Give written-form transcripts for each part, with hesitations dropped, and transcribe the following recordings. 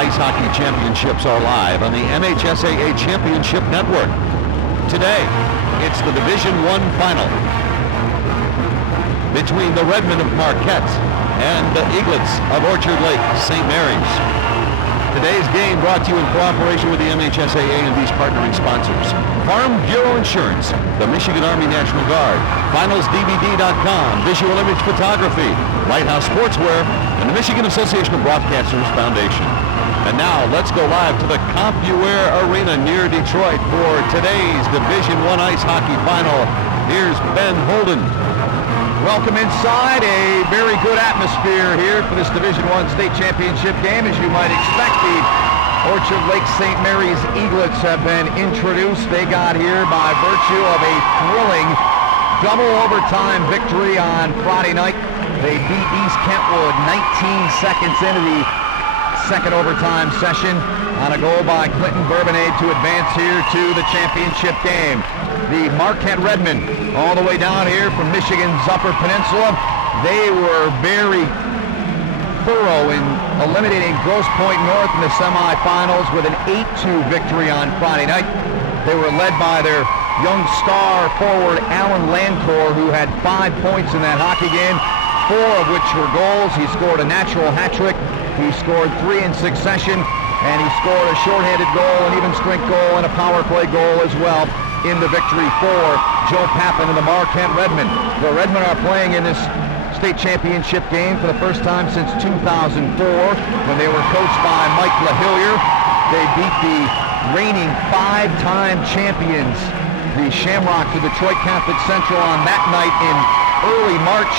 Ice Hockey Championships are live on the MHSAA Championship Network. Today, it's the Division I final between the Redmen of Marquette and the Eaglets of Orchard Lake St. Mary's. Today's game brought to you in cooperation with the MHSAA and these partnering sponsors: Farm Bureau Insurance, the Michigan Army National Guard, FinalsDVD.com, Visual Image Photography, Lighthouse Sportswear, and the Michigan Association of Broadcasters Foundation. And now let's go live to the CompuWare Arena near Detroit for today's Division I Ice Hockey Final. Here's Ben Holden. Welcome inside. A very good atmosphere here for this Division I state championship game. As you might expect, the Orchard Lake St. Mary's Eaglets have been introduced. They got here by virtue of a thrilling double overtime victory on Friday night. They beat East Kentwood 19 seconds into the second overtime session on a goal by Clinton Bourbonnais to advance here to the championship game. The Marquette Redmen, all the way down here from Michigan's Upper Peninsula, they were very thorough in eliminating Grosse Pointe North in the semifinals with an 8-2 victory on Friday night. They were led by their young star forward Alan Landcore, who had 5 points in that hockey game, 4 of which were goals. He scored a natural hat trick. He scored 3 in succession, and he scored a shorthanded goal, an even strength goal, and a power play goal as well in the victory for Joe Pappin and the Marquette Redmen. The Redmen are playing in this state championship game for the first time since 2004, when they were coached by Mike LaHillier. They beat the reigning 5-time champions, the Shamrocks of Detroit Catholic Central, on that night in early March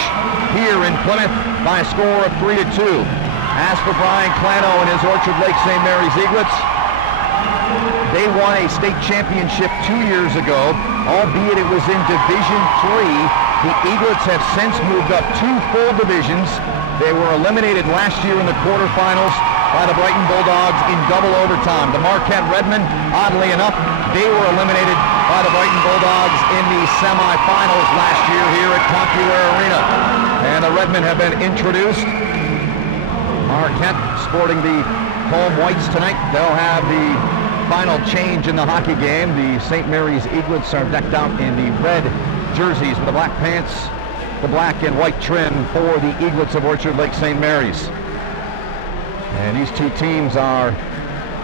here in Plymouth by a score of 3-2. As for Brian Clano and his Orchard Lake St. Mary's Eaglets, they won a state championship 2 years ago, albeit it was in Division III. The Eaglets have since moved up 2 full divisions. They were eliminated last year in the quarterfinals by the Brighton Bulldogs in double overtime. The Marquette Redmen, oddly enough, they were eliminated by the Brighton Bulldogs in the semifinals last year here at CompuWare Arena. And the Redmen have been introduced. Marquette sporting the home whites tonight. They'll have the final change in the hockey game. The St. Mary's Eaglets are decked out in the red jerseys with the black pants, the black and white trim for the Eaglets of Orchard Lake St. Mary's. And these two teams are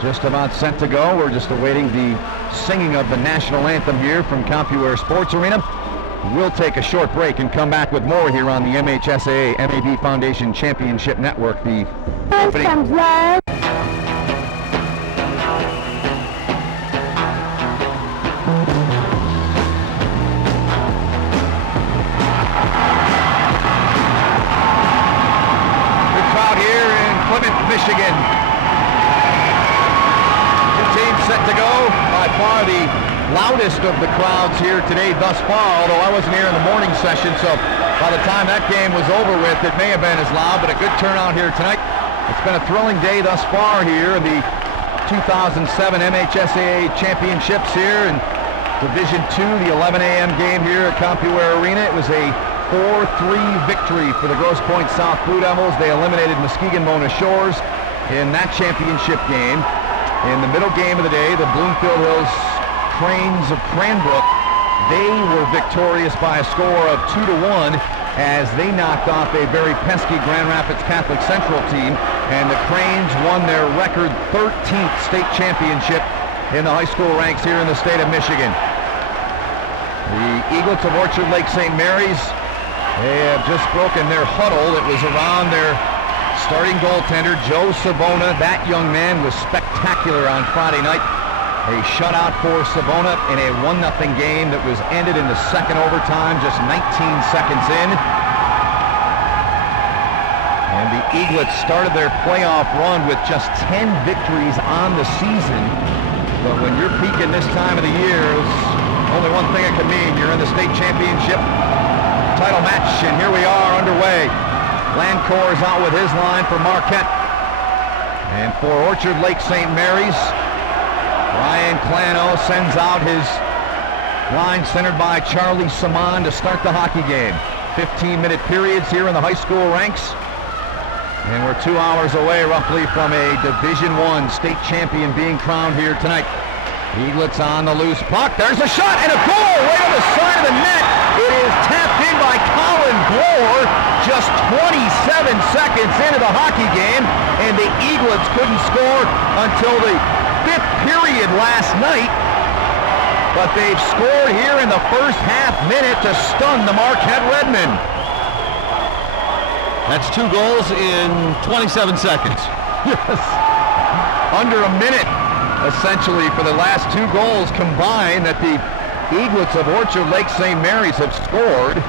just about set to go. We're just awaiting the singing of the national anthem here from CompuWare Sports Arena. We'll take a short break and come back with more here on the MHSAA MAB Foundation Championship Network. The opening. Michigan. Two teams set to go. By far the loudest of the crowds here today thus far, although I wasn't here in the morning session, so by the time that game was over with, it may have been as loud, but a good turnout here tonight. It's been a thrilling day thus far here in the 2007 MHSAA Championships here in Division II, the 11 a.m. game here at CompuWare Arena. It was a 4-3 victory for the Grosse Pointe South Blue Devils. They eliminated Muskegon Mona Shores in that championship game. In the middle game of the day, the Bloomfield Hills Cranes of Cranbrook, they were victorious by a score of 2-1 as they knocked off a very pesky Grand Rapids Catholic Central team, and the Cranes won their record 13th state championship in the high school ranks here in the state of Michigan. The Eaglets of Orchard Lake St. Mary's, they have just broken their huddle. It was around their starting goaltender, Joe Savona. That young man was spectacular on Friday night. A shutout for Savona in a 1-0 game that was ended in the second overtime, just 19 seconds in. And the Eaglets started their playoff run with just 10 victories on the season. But when you're peaking this time of the year, there's only one thing it can mean. You're in the state championship title match, and here we are underway. Landcore is out with his line for Marquette. And for Orchard Lake St. Mary's, Brian Clano sends out his line centered by Charlie Saman to start the hockey game. 15-minute periods here in the high school ranks. And we're 2 hours away roughly from a Division I state champion being crowned here tonight. Eaglets on the loose puck. There's a shot and a goal right on the side of the net. It is tapped in by Colin Bloor just 27 seconds into the hockey game, and the Eaglets couldn't score until the 5th period last night. But they've scored here in the first half minute to stun the Marquette Redmen. That's 2 goals in 27 seconds. Yes. Under a minute, essentially, for the last 2 goals combined that the Eaglets of Orchard Lake St. Mary's have scored.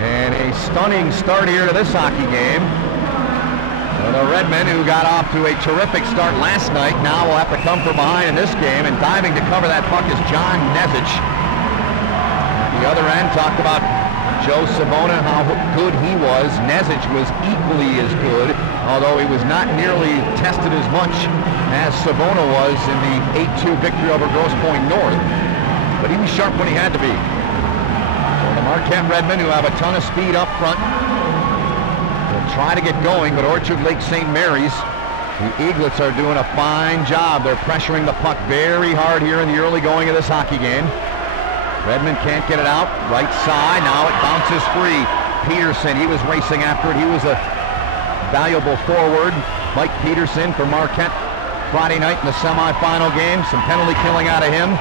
And a stunning start here to this hockey game. So the Redmen, who got off to a terrific start last night, now will have to come from behind in this game, and diving to cover that puck is John Nezich. At the other end, talked about Joe Savona, how good he was. Nezich was equally as good, although he was not nearly tested as much as Savona was in the 8-2 victory over Grosse Pointe North. But he was sharp when he had to be. Well, the Marquette Redmen, who have a ton of speed up front, will try to get going, but Orchard Lake St. Mary's, the Eaglets are doing a fine job. They're pressuring the puck very hard here in the early going of this hockey game. Redmen can't get it out. Right side. Now it bounces free. Peterson, he was racing after it. He was a valuable forward. Mike Peterson for Marquette Friday night in the semifinal game. Some penalty killing out of him.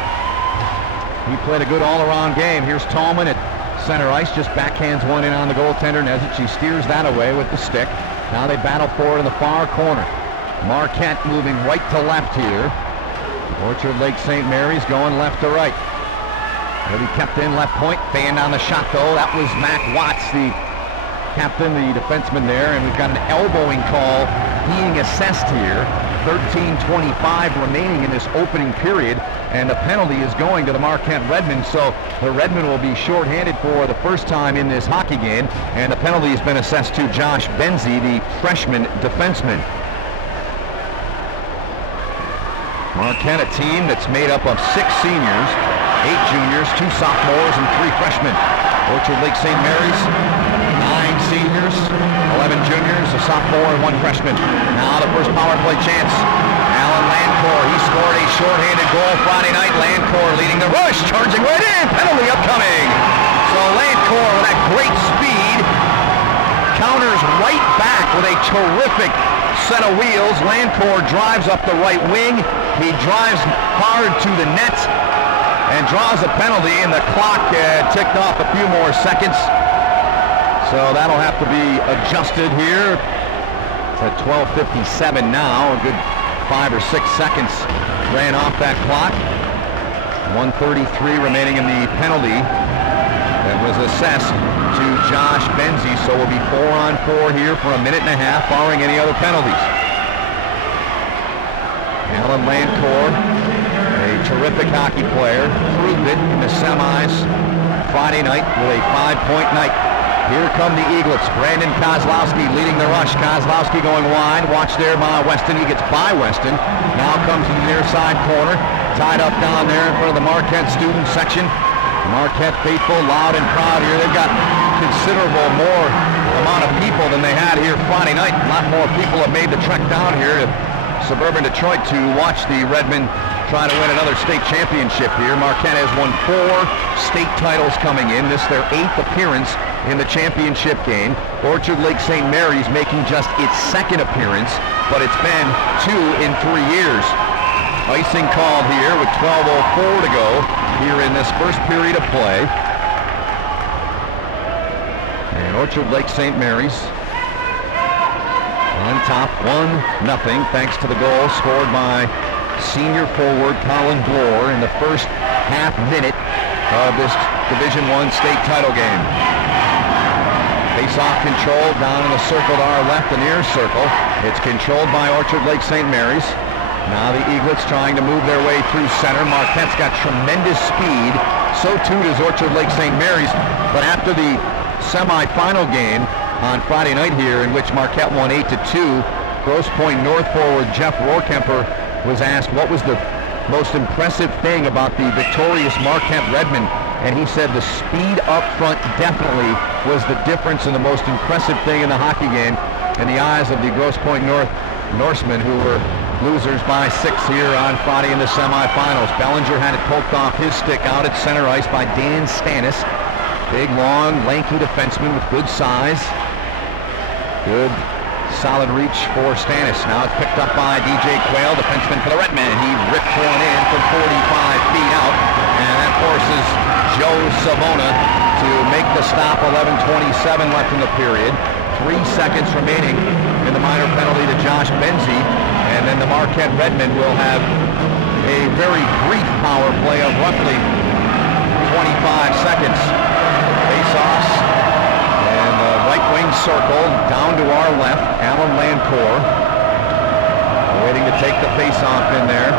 He played a good all-around game. Here's Tallman at center ice. Just backhands one in on the goaltender, Nezich. He steers that away with the stick. Now they battle for it in the far corner. Marquette moving right to left here. Orchard Lake St. Mary's going left to right. He'll be kept in left point. Fanned on the shot, though. That was Mac Watts, the captain, the defenseman there. And we've got an elbowing call being assessed here. 13:25 remaining in this opening period. And the penalty is going to the Marquette Redmen. So the Redmen will be shorthanded for the first time in this hockey game. And the penalty has been assessed to Josh Benzie, the freshman defenseman. Marquette, a team that's made up of 6 seniors, 8 juniors, 2 sophomores, and 3 freshmen. Orchard Lake St. Mary's, 9 seniors, 11 juniors, a sophomore, and 1 freshman. Now the first power play chance. Alan Landcore, he scored a shorthanded goal Friday night. Landcore leading the rush, charging right in, penalty upcoming. So Landcore with that great speed counters right back with a terrific set of wheels. Landcore drives up the right wing. He drives hard to the net and draws a penalty, and the clock ticked off a few more seconds. So that'll have to be adjusted here. It's at 12:57 now. A good 5 or 6 seconds ran off that clock. 1:33 remaining in the penalty that was assessed to Josh Benzie. So we'll be 4-on-4 here for a minute and a half, barring any other penalties. Alan Landcore, a terrific hockey player, proved it in the semis Friday night with a 5-point night. Here come the Eaglets. Brandon Kozlowski leading the rush. Kozlowski going wide. Watch there by Weston. He gets by Weston. Now comes to the near side corner. Tied up down there in front of the Marquette student section. Marquette faithful, loud and proud here. They've got considerable more amount of people than they had here Friday night. A lot more people have made the trek down here to suburban Detroit to watch the Redmen try to win another state championship here. Marquette has won 4 state titles coming in. This is their 8th appearance in the championship game. Orchard Lake St. Mary's making just its 2nd appearance, but it's been 2 in 3 years. Icing called here with 12:04 to go here in this first period of play. And Orchard Lake St. Mary's on top 1-0 thanks to the goal scored by senior forward Colin Bloor in the first half minute of this Division I state title game. Face-off control down in the circle to our left, the near circle. It's controlled by Orchard Lake St. Mary's. Now the Eaglets trying to move their way through center. Marquette's got tremendous speed. So too does Orchard Lake St. Mary's. But after the semi-final game on Friday night here, in which Marquette won 8-2, Grosse Pointe North forward Jeff Rohrkemper was asked what was the most impressive thing about the victorious Marquette Redmen, and he said the speed up front definitely was the difference and the most impressive thing in the hockey game. in the eyes of the Grosse Pointe Norsemen, who were losers by 6 here on Friday in the semifinals. Bellinger had it poked off his stick out at center ice by Dan Stannis. Big, long, lanky defenseman with good size. Good, solid reach for Stannis. Now it's picked up by DJ Quayle, defenseman for the Redmen. He ripped one in from 45 feet out, and that forces Joe Savona to make the stop. 11:27 left in the period. 3 seconds remaining in the minor penalty to Josh Benzie, and then the Marquette Redmen will have a very brief power play of roughly 25 seconds. Face-offs, and the right wing circle down to our left. Alan Lancourt waiting to take the face-off in there.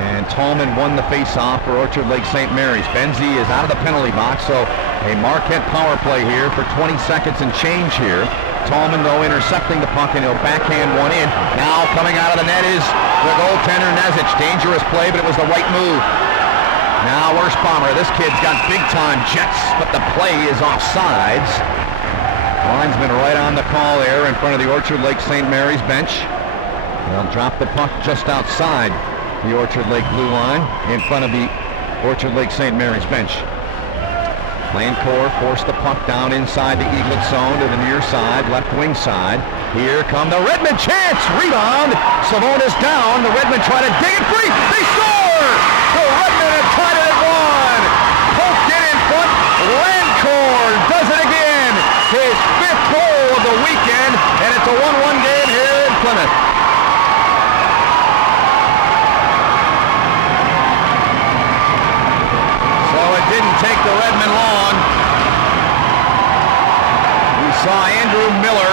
And Tallman won the face-off for Orchard Lake St. Mary's. Benzie is out of the penalty box, so a Marquette power play here for 20 seconds and change here. Tallman, though, intercepting the puck, and he'll backhand one in. Now coming out of the net is the goaltender, Nezic. Dangerous play, but it was the right move. Now Urspommer. This kid's got big-time jets, but the play is offsides. Linesman right on the call there in front of the Orchard Lake St. Mary's bench. They'll drop the puck just outside the Orchard Lake blue line in front of the Orchard Lake St. Mary's bench. Lancourt forced the puck down inside the Eaglets zone to the near side, left wing side. Here come the Redmen, chance, rebound. Savona's down. The Redmen try to dig it free. They score! The Redmen have tied it at 1. Poked it in front. Lancourt does it again. His 5th goal of the weekend, and it's a 1-1 game here in Plymouth. So it didn't take the Redmen long. We saw Andrew Miller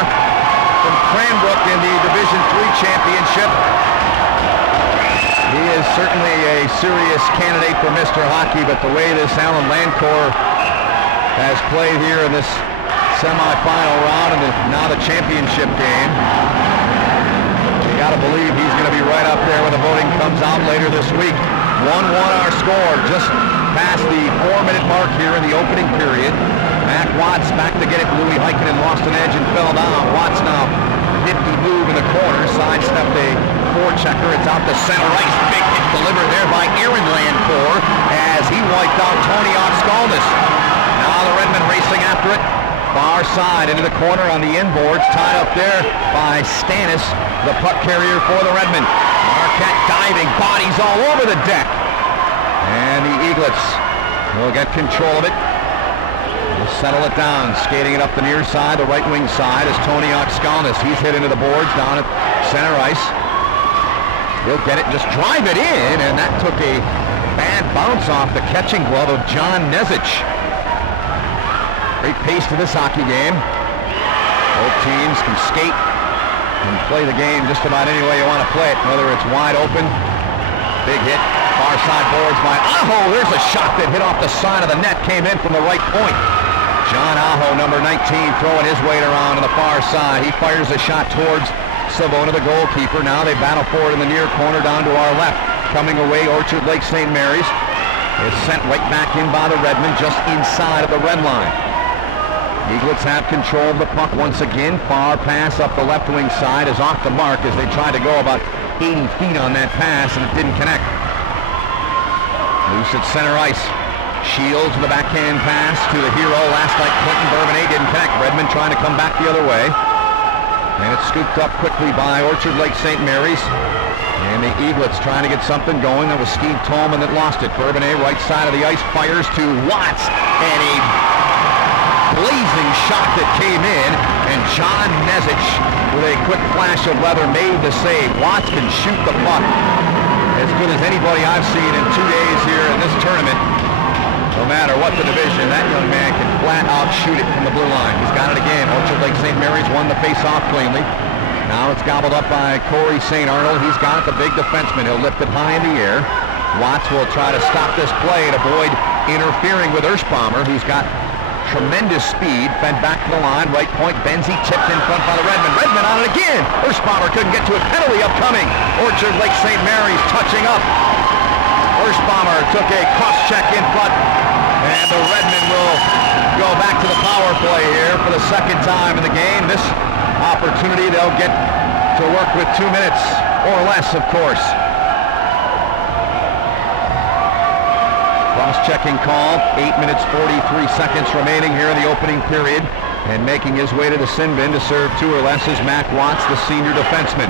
from Cranbrook in the Division III championship. He is certainly a serious candidate for Mr. Hockey, but the way this Alan Lancourt has played here in this semifinal round and now the championship game, you got to believe he's going to be right up there when the voting comes out later this week. 1-1 our score, just past the 4-minute mark here in the opening period. Mac Watts back to get it. Louis Heikkinen lost an edge and fell down. Watts now nifty move in the corner, sidestepped a forechecker. It's out to center ice. Big hit delivered there by Aaron Lancourt as he wiped out Tony Otskalnis. Now the Redmen racing after it. Far side into the corner on the inboards, tied up there by Stannis, the puck carrier for the Redmen. Marquette diving, bodies all over the deck. And the Eaglets will get control of it. We'll settle it down, skating it up the near side, the right wing side is Tony Otskalnis. He's hit into the boards down at center ice. He'll get it, just drive it in, and that took a bad bounce off the catching glove of John Nezic. Great pace to this hockey game. Both teams can skate and play the game just about any way you want to play it, whether it's wide open. Big hit, far side boards by Aho. There's a shot that hit off the side of the net, came in from the right point. John Aho, number 19, throwing his weight around on the far side. He fires a shot towards Savona, the goalkeeper. Now they battle for it in the near corner down to our left. Coming away, Orchard Lake St. Mary's. It's sent right back in by the Redmen, just inside of the red line. Eaglets have control of the puck once again. Far pass up the left wing side is off the mark as they tried to go about 80 feet on that pass, and it didn't connect. Loose at center ice. Shields with the backhand pass to the hero last night, Clinton Bourbonnais, didn't connect. Redmen trying to come back the other way. And it's scooped up quickly by Orchard Lake St. Mary's. And the Eaglets trying to get something going. That was Steve Tallman that lost it. Bourbonnais, right side of the ice, fires to Watts. And a blazing shot that came in, and John Nezic with a quick flash of leather made the save. Watts can shoot the puck as good as anybody I've seen in 2 days here in this tournament. No matter what the division, that young man can flat out shoot it from the blue line. He's got it again. Orchard Lake St. Mary's won the face-off cleanly. Now it's gobbled up by Corey St. Arnold. He's got it, the big defenseman. He'll lift it high in the air. Watts will try to stop this play and avoid interfering with Urspommer, who's got tremendous speed, fed back to the line, right point, Benzie tipped in front by the Redmen. Redmen on it again! Urspommer couldn't get to it, penalty upcoming. Orchard Lake St. Mary's touching up. Urspommer took a cross check in front, and the Redmen will go back to the power play here for the second time in the game. This opportunity they'll get to work with 2 minutes or less, of course. Cross-checking call, 8 minutes 43 seconds remaining here in the opening period. And making his way to the sin bin to serve 2 or less is Mac Watts, the senior defenseman.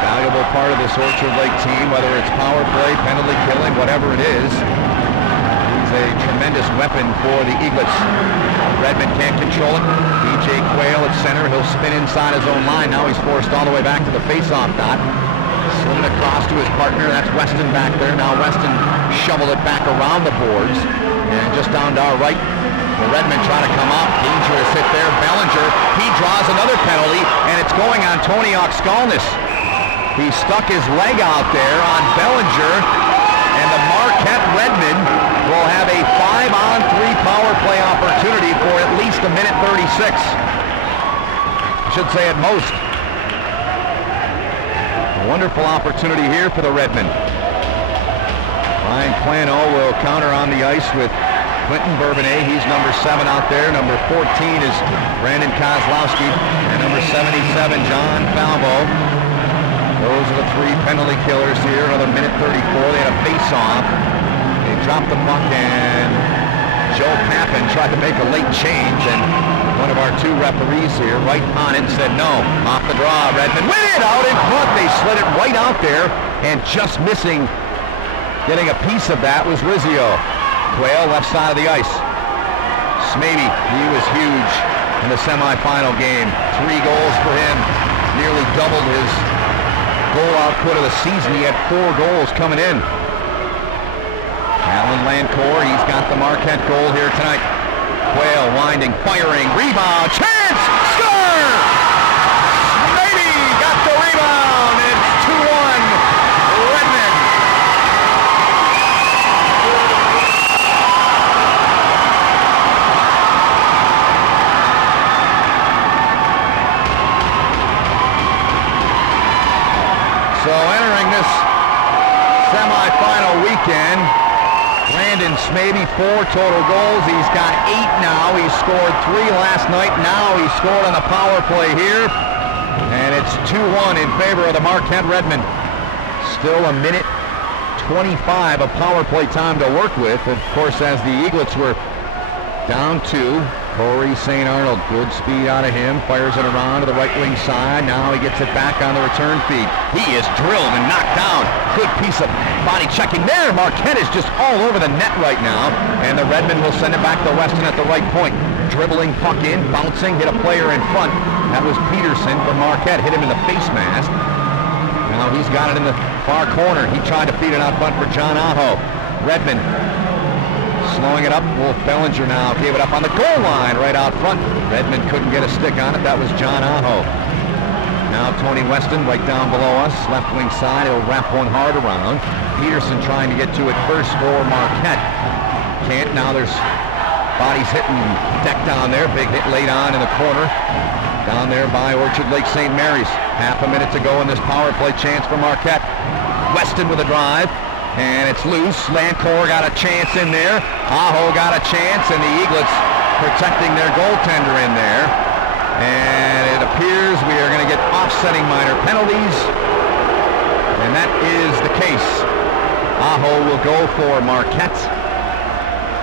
Valuable part of this Orchard Lake team, whether it's power play, penalty killing, whatever it is. He's a tremendous weapon for the Eaglets. Redmen can't control it. DJ Quayle at center. He'll spin inside his own line. Now he's forced all the way back to the face-off dot. Slipping across to his partner. That's Weston back there. Now Weston shoveled it back around the boards. And just down to our right, the Redmen try to come up. Dangerous hit there. Bellinger, he draws another penalty, and it's going on Tony Oxkalnis. He stuck his leg out there on Bellinger, and the Marquette Redmen will have a 5-on-3 power play opportunity for at least a minute 36. I should say at most. A wonderful opportunity here for the Redmen. Ryan Plano will counter on the ice with Quentin Bourbonnais. He's number 7 out there. Number 14 is Brandon Kozlowski. And number 77, John Falvo. Those are the 3 penalty killers here. Another minute 34. They had a face-off. They dropped the puck, and Joe Pappin tried to make a late change, and one of our 2 referees here right on it said no. Off the draw, Redmen win it out in front. They slid it right out there, and just missing getting a piece of that was Rizzio. Quayle left side of the ice. Smitty, he was huge in the semifinal game. 3 goals for him. Nearly doubled his goal output of the season. He had 4 goals coming in. Alan Lancourt, he's got the Marquette goal here tonight. Quayle winding, firing, rebound, chance, score! Maybe got the rebound, and it's 2-1 Redmen. So entering this semifinal weekend, Landon Smitty, 4 total goals. He's got 8 now. He scored 3 last night. Now he scored on the power play here. And it's 2-1 in favor of the Marquette Redmen. Still a minute 25 of power play time to work with. Of course, as the Eaglets were down 2, Corey St. Arnold, good speed out of him, fires it around to the right wing side. Now he gets it back on the return feed. He is drilled and knocked down. Good piece of body checking there. Marquette is just all over the net right now, and the Redmen will send it back to Weston at the right point. Dribbling puck in, bouncing, hit a player in front. That was Peterson from Marquette, hit him in the face mask. Now he's got it in the far corner. He tried to feed it out front for John Aho. Redmen slowing it up. Wolf Bellinger now gave it up on the goal line right out front. Redmen couldn't get a stick on it. That was John Aho. Now Tony Weston right down below us. Left wing side. He'll wrap one hard around. Peterson trying to get to it first for Marquette. Can't. Now there's bodies hitting deck down there. Big hit laid on in the corner. Down there by Orchard Lake St. Mary's. Half a minute to go in this power play chance for Marquette. Weston with a drive. And it's loose. Lancourt got a chance in there. Aho got a chance, and the Eaglets protecting their goaltender in there. And it appears we are going to get offsetting minor penalties. And that is the case. Aho will go for Marquette.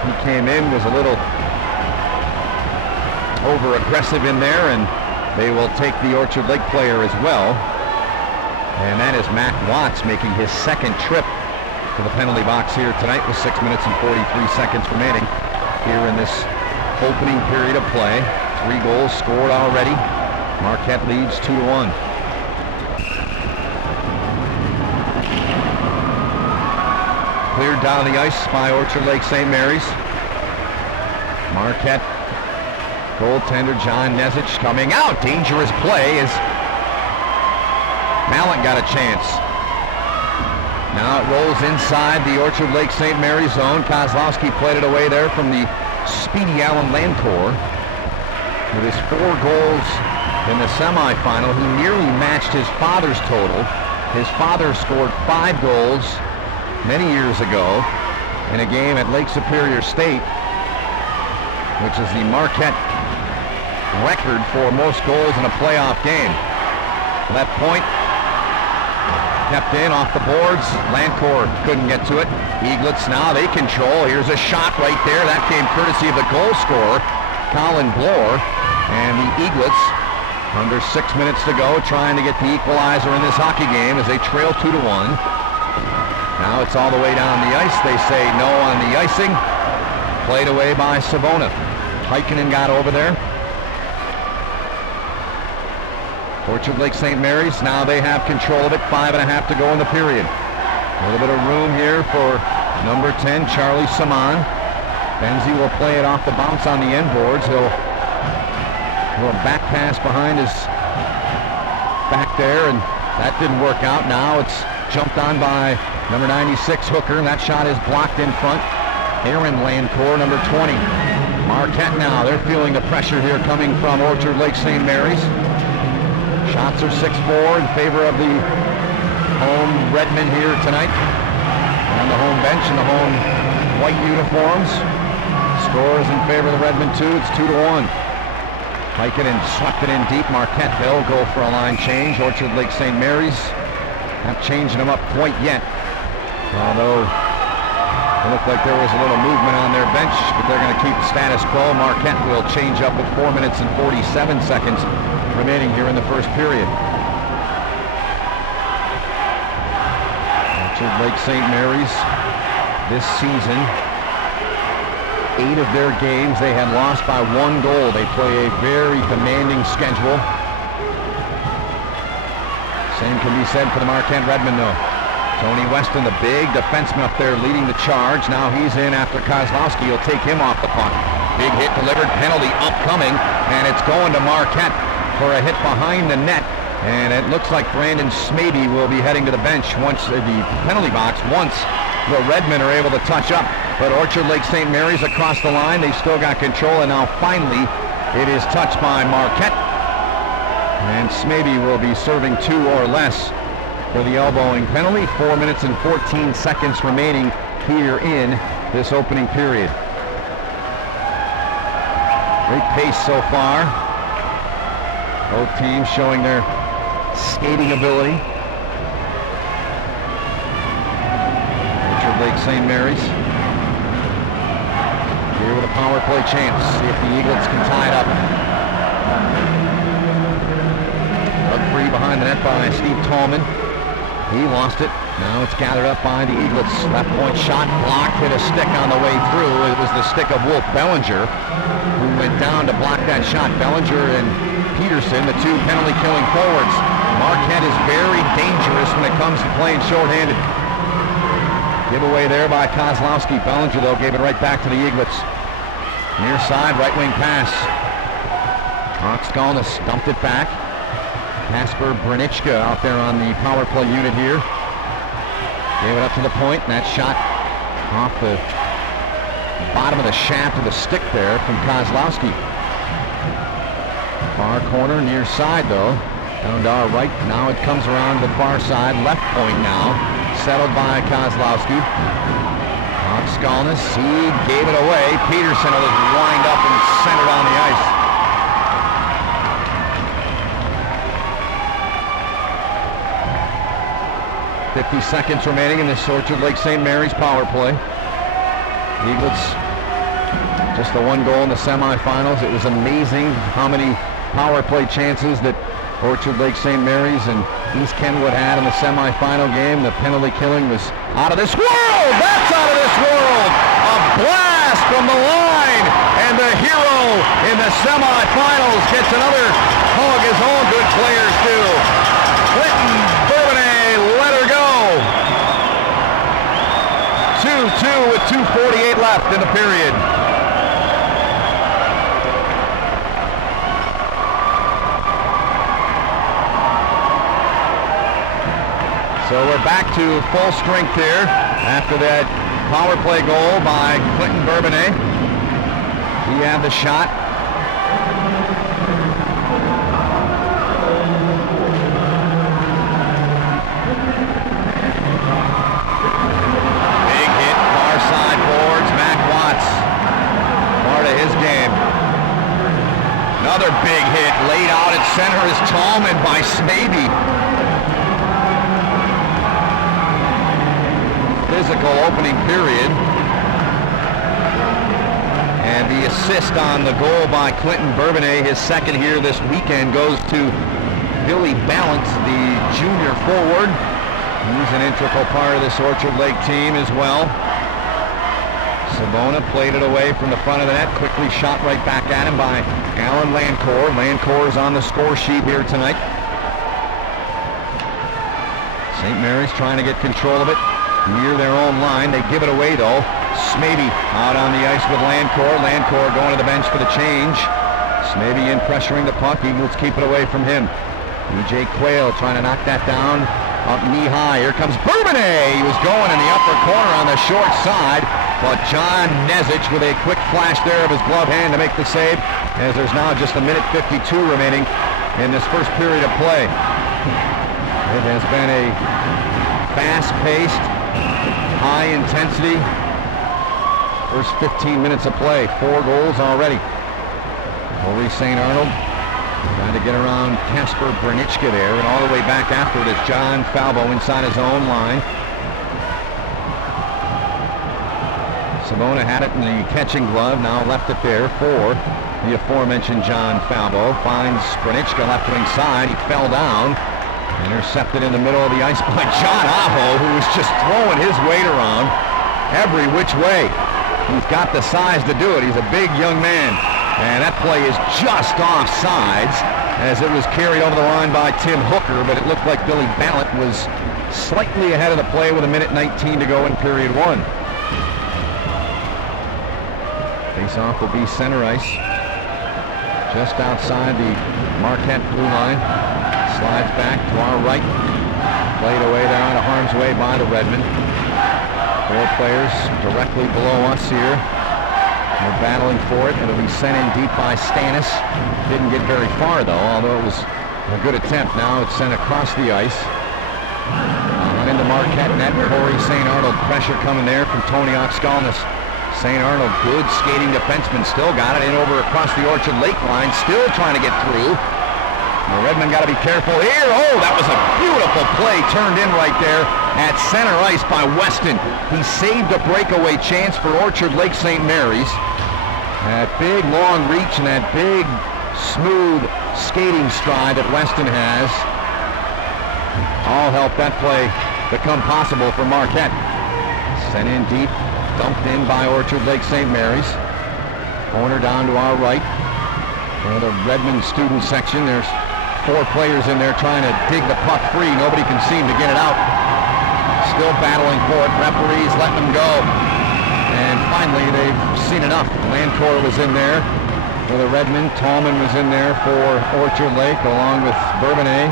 He came in, was a little over-aggressive in there, and they will take the Orchard Lake player as well. And that is Mac Watts making his second trip to the penalty box here tonight with 6 minutes and 43 seconds remaining here in this opening period of play. 3 goals scored already. Marquette leads 2-1. Cleared down the ice by Orchard Lake St. Mary's. Marquette goaltender John Nesich coming out. Dangerous play as Mallett got a chance. Now it rolls inside the Orchard Lake St. Mary's zone. Kozlowski played it away there from the speedy Alan Lancourt. With his 4 goals in the semifinal, he nearly matched his father's total. His father scored 5 goals many years ago in a game at Lake Superior State. which is the Marquette record for most goals in a playoff game. Left point, kept in off the boards. Landcourt couldn't get to it. Eaglets now, they control. Here's a shot right there. That came courtesy of the goal scorer, Colin Bloor. And the Eaglets, under 6 minutes to go, trying to get the equalizer in this hockey game as they trail 2-1. Now it's all the way down the ice. They say no on the icing. Played away by Savona. Heikkinen got over there. Orchard Lake St. Mary's, now they have control of it. 5.5 to go in the period. A little bit of room here for number 10, Charlie Saman. Benzie will play it off the bounce on the end boards. He'll back pass behind his back there, and that didn't work out. Now it's jumped on by number 96, Hooker, and that shot is blocked in front. Aaron Landcourt, number 20. Marquette now, they're feeling the pressure here coming from Orchard Lake St. Mary's. Shots are 6-4 in favor of the home Redmen here tonight. On the home bench in the home white uniforms. Scores in favor of the Redmen too. It's 2-1. Heikkinen swept it in deep. Marquette, they'll go for a line change. Orchard Lake St. Mary's not changing them up quite yet. Although it looked like there was a little movement on their bench, but they're going to keep the status quo. Marquette will change up with 4 minutes and 47 seconds remaining here in the first period. Orchard Lake St. Mary's this season, 8 of their games they had lost by 1 goal. They play a very demanding schedule. Same can be said for the Marquette Redmen though. Tony Weston, the big defenseman up there leading the charge. Now he's in after Kozlowski. He'll take him off the puck. Big hit delivered, penalty upcoming, and it's going to Marquette for a hit behind the net. And it looks like Brandon Smaby will be heading to the bench once the penalty box, once the Redmen are able to touch up. But Orchard Lake St. Mary's across the line, they still got control, and now finally it is touched by Marquette. And Smaby will be serving 2 or less for the elbowing penalty. 4 minutes and 14 seconds remaining here in this opening period. Great pace so far. Both teams showing their skating ability. Orchard Lake St. Mary's here with a power play chance. See if the Eaglets can tie it up. Dug free behind the net by Steve Tallman. He lost it. Now it's gathered up by the Eaglets. Left point shot blocked, hit a stick on the way through. It was the stick of Wolf Bellinger, who went down to block that shot. Bellinger and Peterson, the 2 penalty-killing forwards. Marquette is very dangerous when it comes to playing shorthanded. Giveaway there by Kozlowski. Bellinger, though, gave it right back to the Eaglets. Near side, right wing pass. Oxgalnis dumped it back. Kasper Branichka out there on the power play unit here. Gave it up to the point, and that shot off the bottom of the shaft of the stick there from Kozlowski. Far corner, near side though. Down to our right. Now it comes around to the far side. Left point now. Settled by Kozlowski. Oxgalnis, he gave it away. Peterson was lined up and centered on the ice. .50 seconds remaining in this Orchard Lake St. Mary's power play. Eaglets, just the 1 goal in the semifinals. It was amazing how many power play chances that Orchard Lake St. Mary's and East Kenwood had in the semifinal game. The penalty killing was out of this world! That's out of this world! A blast from the line! And the hero in the semifinals gets another hug, his own good players do. Clinton Bourbonnais let her go. 2-2 with 2:48 left in the period. So we're back to full strength here after that power play goal by Clinton Bourbonnais. He had the shot. Big hit, far side boards, Mac Watts. Part of his game. center is Tallman by Smaby. Physical opening period. And the assist on the goal by Clinton Bourbonnais, his second here this weekend, goes to Billy Ballant, the junior forward. He's an integral part of this Orchard Lake team as well. Savona played it away from the front of the net, quickly shot right back at him by Alan Lancourt. Lancourt is on the score sheet here tonight. St. Mary's trying to get control of it near their own line. They give it away though. Smaby out on the ice with Lancourt. Lancourt going to the bench for the change. Smaby in pressuring the puck. Eaglets keep it away from him. E.J. Quayle trying to knock that down up knee high. Here comes Bourbonnais. He was going in the upper corner on the short side, but John Nezich with a quick flash there of his glove hand to make the save, as there's now just a minute 52 remaining in this first period of play. It has been a fast-paced, high-intensity first 15 minutes of play. 4 goals already. Maurice St. Arnold trying to get around Kasper Branichka there, and all the way back after it is John Falbo inside his own line. Savona had it in the catching glove, now left it there for the aforementioned John Falbo. Finds Branichka left wing side. He fell down. Intercepted in the middle of the ice by John Aho, who was just throwing his weight around every which way. He's got the size to do it. He's a big young man. And that play is just offsides as it was carried over the line by Tim Hooker, but it looked like Billy Ballant was slightly ahead of the play with a minute 19 to go in period 1. Face-off will be center ice, just outside the Marquette blue line. Slides back to our right. Played away there out of harm's way by the Redmen. 4 players directly below us here. We're battling for it. It'll be sent in deep by Stannis. Didn't get very far though, although it was a good attempt. Now it's sent across the ice. Into Marquette net. Corey St. Arnold. Pressure coming there from Tony Oxgalnis. St. Arnold, good skating defenseman, still got it in over across the Orchard Lake line. Still trying to get through. The Redmen got to be careful here. Oh, that was a beautiful play turned in right there at center ice by Weston. He saved a breakaway chance for Orchard Lake St. Mary's. That big long reach and that big smooth skating stride that Weston has all helped that play become possible for Marquette. Sent in deep, dumped in by Orchard Lake St. Mary's. Corner down to our right. For the Redmen student section, there's 4 players in there trying to dig the puck free. Nobody can seem to get it out. Still battling for it. Referees letting them go. And finally, they've seen enough. Lancourt was in there for the Redmen. Tallman was in there for Orchard Lake, along with Bourbonnais.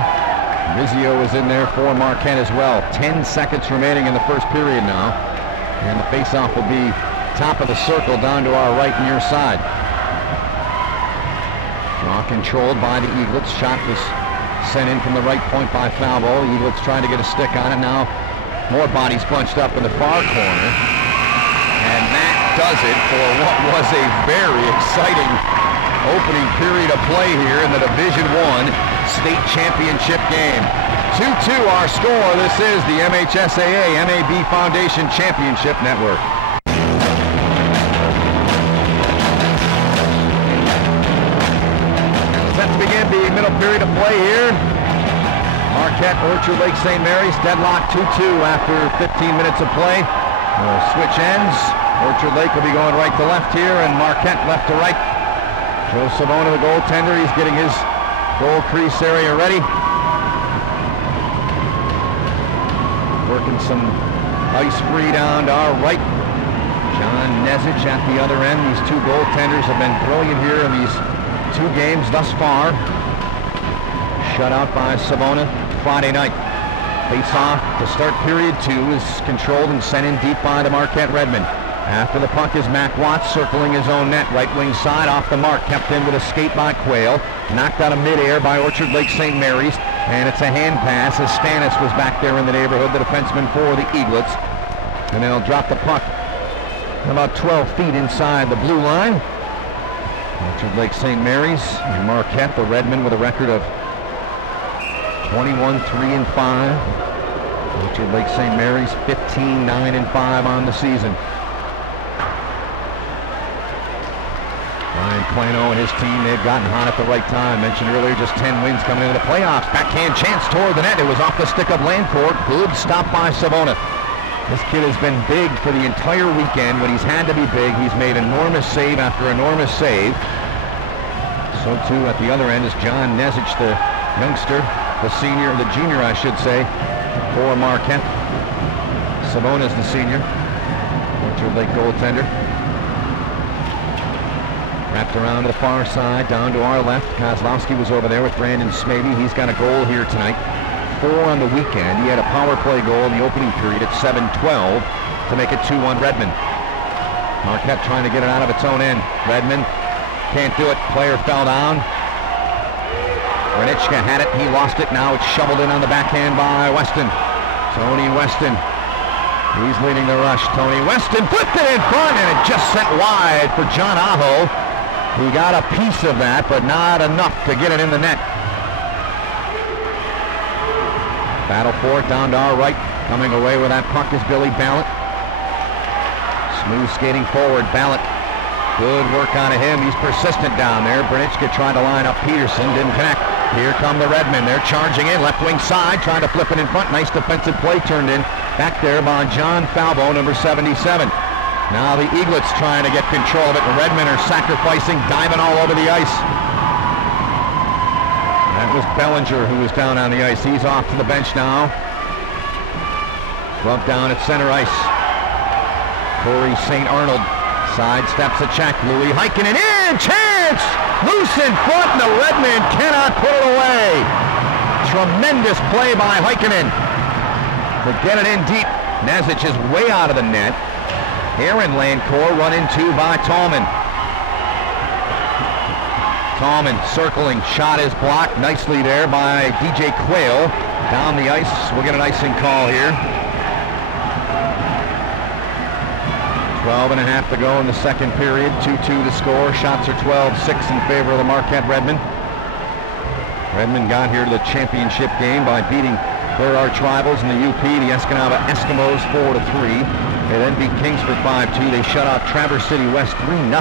Rizzio was in there for Marquette as well. 10 seconds remaining in the first period now. And the faceoff will be top of the circle down to our right near side. Draw controlled by the Eaglets. Shot was sent in from the right point by Falbo. Eaglets trying to get a stick on it. Now more bodies bunched up in the far corner. And that does it for what was a very exciting opening period of play here in the Division I state championship game. 2-2 our score. This is the MHSAA MAB Foundation Championship Network. Set to begin the middle period of play here. Marquette, Orchard Lake St. Mary's deadlock 2-2 after 15 minutes of play. Switch ends. Orchard Lake will be going right to left here, and Marquette left to right. Joe Savona, the goaltender, he's getting his goal crease area ready. Working some ice free down to our right. John Nezich at the other end. These 2 goaltenders have been brilliant here in these 2 games thus far. Shut out by Savona Friday night. Face-off to start period 2 is controlled and sent in deep by the Marquette Redmen. After the puck is Mac Watts circling his own net. Right wing side off the mark. Kept in with a skate by Quayle. Knocked out of midair by Orchard Lake St. Mary's. And it's a hand pass as Stannis was back there in the neighborhood, the defenseman for the Eaglets. And they'll drop the puck about 12 feet inside the blue line. Orchard Lake St. Mary's and Marquette, the Redmen, with a record of 21-3-5. Orchard Lake St. Mary's 15-9-5 on the season. Ryan Plano and his team, they've gotten hot at the right time. Mentioned earlier, just 10 wins coming into the playoffs. Backhand chance toward the net. It was off the stick of Landcourt. Good stop by Savona. This kid has been big for the entire weekend. When he's had to be big, he's made enormous save after enormous save. So too at the other end is John Nezic, the youngster, the junior I should say, for Marquette. Savona's the senior. Orchard Lake goaltender. Wrapped around to the far side, down to our left. Kozlowski was over there with Brandon Smady. He's got a goal here tonight. 4 on the weekend. He had a power play goal in the opening period at 7-12 to make it 2-1 Redmen. Marquette trying to get it out of its own end. Redmen can't do it. Player fell down. Renichka had it. He lost it. Now it's shoveled in on the backhand by Weston. Tony Weston. He's leading the rush. Tony Weston flipped it in front, and it just sent wide for John Aho. He got a piece of that, but not enough to get it in the net. Battle for it down to our right. Coming away with that puck is Billy Ballot. Smooth skating forward, Ballot. Good work out of him. He's persistent down there. Brnichka tried to line up Peterson, didn't connect. Here come the Redmen. They're charging in, left wing side, trying to flip it in front. Nice defensive play turned in. Back there by John Falvo, number 77. Now the Eaglets trying to get control of it. The Redmen are sacrificing, diving all over the ice. That was Bellinger who was down on the ice. He's off to the bench now. Glove down at center ice. Corey St. Arnold sidesteps a check. Louis Heikkinen in, chance! Loose in front, and the Redmen cannot put it away. Tremendous play by Heikkinen to get it in deep. Nezic is way out of the net. Aaron Landcourt run into by Tallman. Tallman circling, shot is blocked nicely there by DJ Quayle. Down the ice, we'll get an icing call here. 12.5 to go in the second period, 2-2 to score. Shots are 12-6 in favor of the Marquette Redmen. Redmen got here to the championship game by beating their arch rivals in the UP, the Escanaba Eskimos, 4-3. They then beat Kingsford 5-2. They shut out Traverse City West 3-0.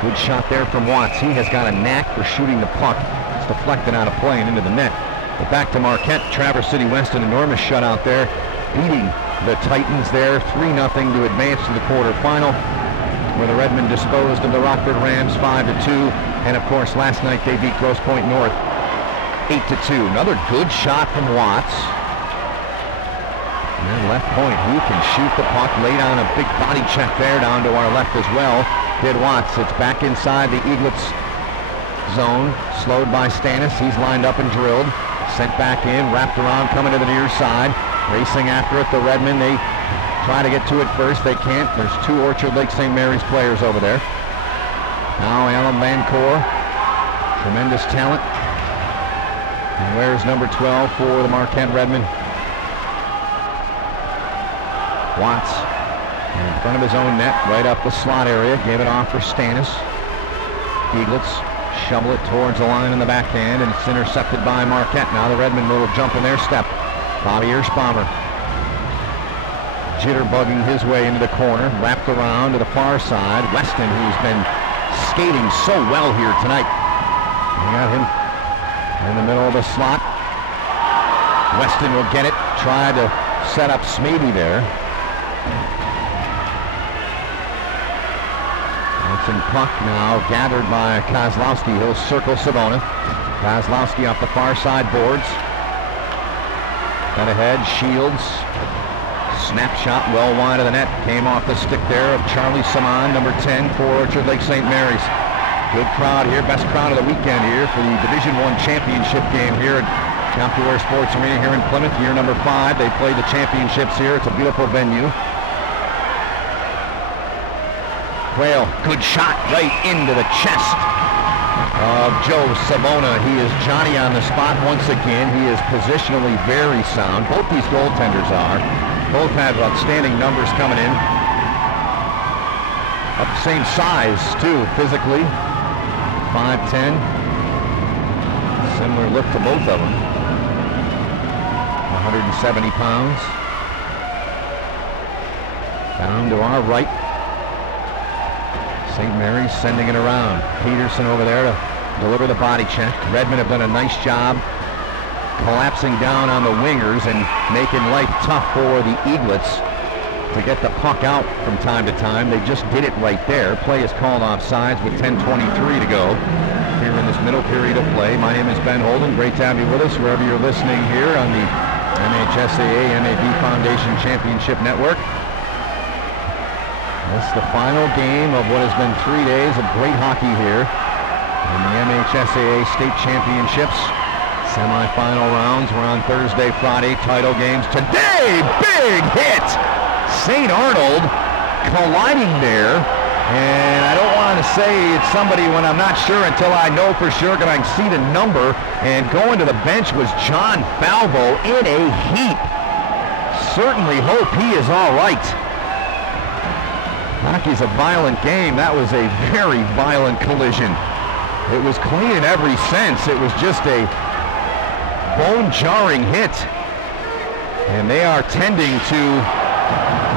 Good shot there from Watts. He has got a knack for shooting the puck. It's deflected out of play and into the net. But back to Marquette. Traverse City West, an enormous shutout there, beating the Titans there 3-0 to advance to the quarterfinal, where the Redmen disposed of the Rockford Rams 5-2. And of course, last night they beat Grosse Pointe North 8-2. Another good shot from Watts. And then left point, who can shoot the puck? Laid on a big body check there down to our left as well. Did Watts. It's back inside the Eaglets zone. Slowed by Stannis. He's lined up and drilled. Sent back in, wrapped around, coming to the near side. Racing after it, the Redmen. They try to get to it first. They can't. There's 2 Orchard Lake St. Mary's players over there. Now Alan Landcourt. Tremendous talent. And where's number 12 for the Marquette Redmen? Watts in front of his own net, right up the slot area. Gave it off for Stannis. Eaglets shovel it towards the line in the backhand, and it's intercepted by Marquette. Now the Redmen little jump in their step. Bobby Erschbaumer jitterbugging his way into the corner, wrapped around to the far side. Weston, who's been skating so well here tonight. We got him in the middle of the slot. Weston will get it. Try to set up Smady there. Johnson puck now gathered by Kozlowski. He'll circle Savona. Kozlowski off the far side boards. Got ahead, Shields. Snapshot well wide of the net. Came off the stick there of Charlie Saman, number 10 for Orchard Lake St. Mary's. Good crowd here, best crowd of the weekend here for the Division I championship game here at Capitol Sports Arena here in Plymouth, year number 5. They played the championships here. It's a beautiful venue. Quayle, good shot right into the chest of Joe Savona. He is Johnny on the spot once again. He is positionally very sound. Both these goaltenders are. Both have outstanding numbers coming in. Up the same size, too, physically. 5'10". Similar look to both of them. 170 pounds. Down to our right. St. Mary's sending it around. Peterson over there to deliver the body check. Redmen have done a nice job collapsing down on the wingers and making life tough for the Eaglets to get the puck out from time to time. They just did it right there. Play is called offsides with 10:23 to go here in this middle period of play. My name is Ben Holden. Great to have you with us wherever you're listening here on the MHSAA MAB Foundation Championship Network. This is the final game of what has been 3 days of great hockey here in the MHSAA State Championships. Semi-final rounds were on Thursday, Friday. Title games today. Big hit! St. Arnold colliding there. And I don't want to say it's somebody when I'm not sure until I know for sure, because I can see the number. And going to the bench was John Falvo in a heap. Certainly hope he is all right. Hockey's a violent game. That was a very violent collision. It was clean in every sense. It was just a bone-jarring hit. And they are tending to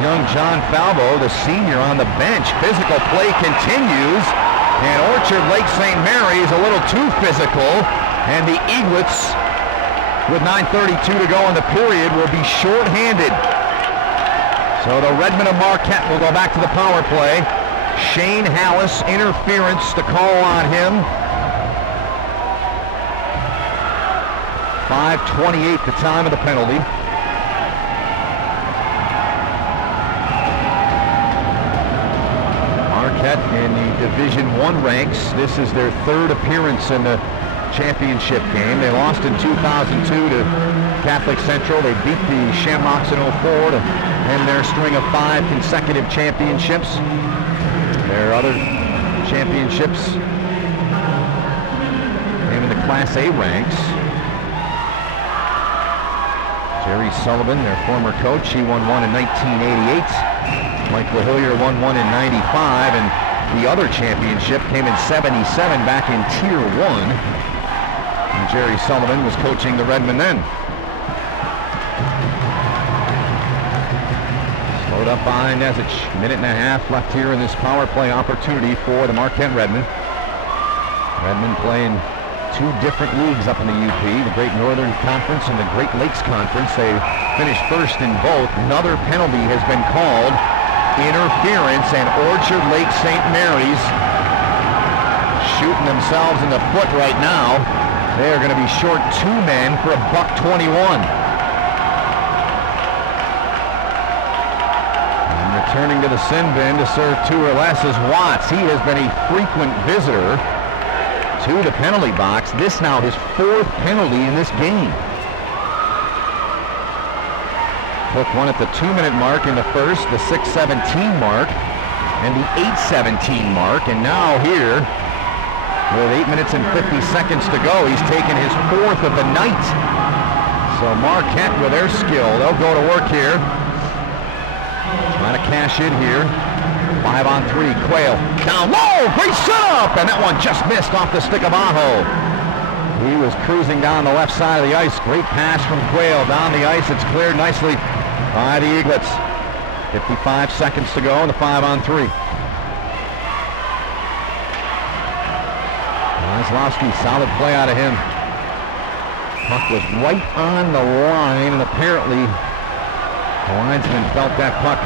young John Falvo, the senior, on the bench. Physical play continues. And Orchard Lake St. Mary's a little too physical. And the Eaglets, with 9:32 to go in the period, will be shorthanded. So the Redmen of Marquette will go back to the power play. Shane Hallis, interference, the call on him. 5:28 the time of the penalty. Marquette in the Division I ranks. This is their third appearance in the championship game. They lost in 2002 to Catholic Central. They beat the Shamrocks in 04 to end their string of 5 consecutive championships. Their other championships came in the Class A ranks. Jerry Sullivan, their former coach, he won one in 1988. Mike LaHillier won one in 95, and the other championship came in 77 back in Tier 1. And Jerry Sullivan was coaching the Redmen then. Slowed up by Nesic. Minute and a half left here in this power play opportunity for the Marquette Redmen. Redmen playing two different leagues up in the UP, the Great Northern Conference and the Great Lakes Conference. They finished first in both. Another penalty has been called. Interference, and Orchard Lake St. Mary's shooting themselves in the foot right now. They are going to be short 2 men for $1.21. And returning to the sin bin to serve 2 or less is Watts. He has been a frequent visitor to the penalty box. This now his 4th penalty in this game. Took one at the 2-minute mark in the first, the 6:17 mark, and the 8:17 mark. And now here, with 8 minutes and 50 seconds to go, he's taken his 4th of the night. So Marquette, with their skill, they'll go to work here. Trying to cash in here. 5-on-3, Quayle. Down low, great setup! And that one just missed off the stick of Aho. He was cruising down the left side of the ice. Great pass from Quayle down the ice. It's cleared nicely by the Eaglets. 55 seconds to go in the 5-on-3. Kozlowski, solid play out of him. Puck was right on the line, and apparently the linesman felt that puck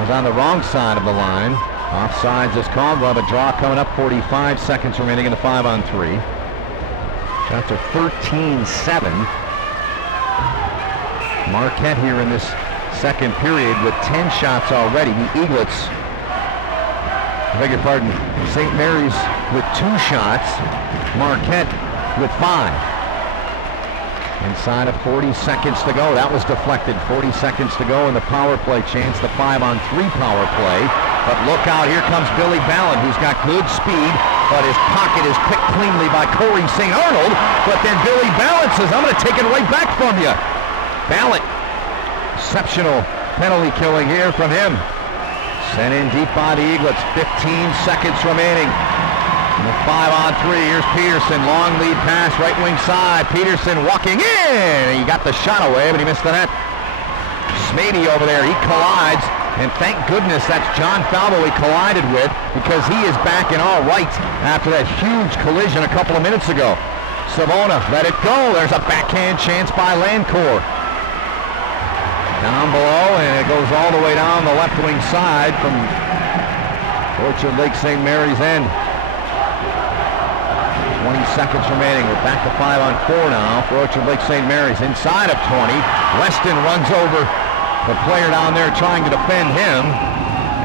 was on the wrong side of the line. Offsides is called. We'll have a draw coming up. 45 seconds remaining in the 5-on-3. Shots are 13-7. Marquette here in this second period with 10 shots already. The Eaglets, I beg your pardon, St. Mary's with 2 shots. Marquette with 5. Inside of 40 seconds to go. That was deflected. 40 seconds to go in the power play chance, the 5-on-3 power play. But look out, here comes Billy Ballard, who's got good speed, but his pocket is picked cleanly by Corey St. Arnold. But then Billy Ballard says, I'm going to take it right back from you. Ballard, exceptional penalty killing here from him. Sent in deep by the Eaglets. 15 seconds remaining. And the 5-on-3, here's Peterson, long lead pass, right wing side. Peterson walking in. He got the shot away, but he missed the net. Smady over there, he collides. And thank goodness that's John Falvo he collided with, because he is back in all right after that huge collision a couple of minutes ago. Savona let it go. There's a backhand chance by Landcore. Down below, and it goes all the way down the left wing side from Orchard Lake St. Mary's end. 20 seconds remaining. We're back to 5-on-4 now for Orchard Lake St. Mary's. Inside of 20. Weston runs over the player down there trying to defend him.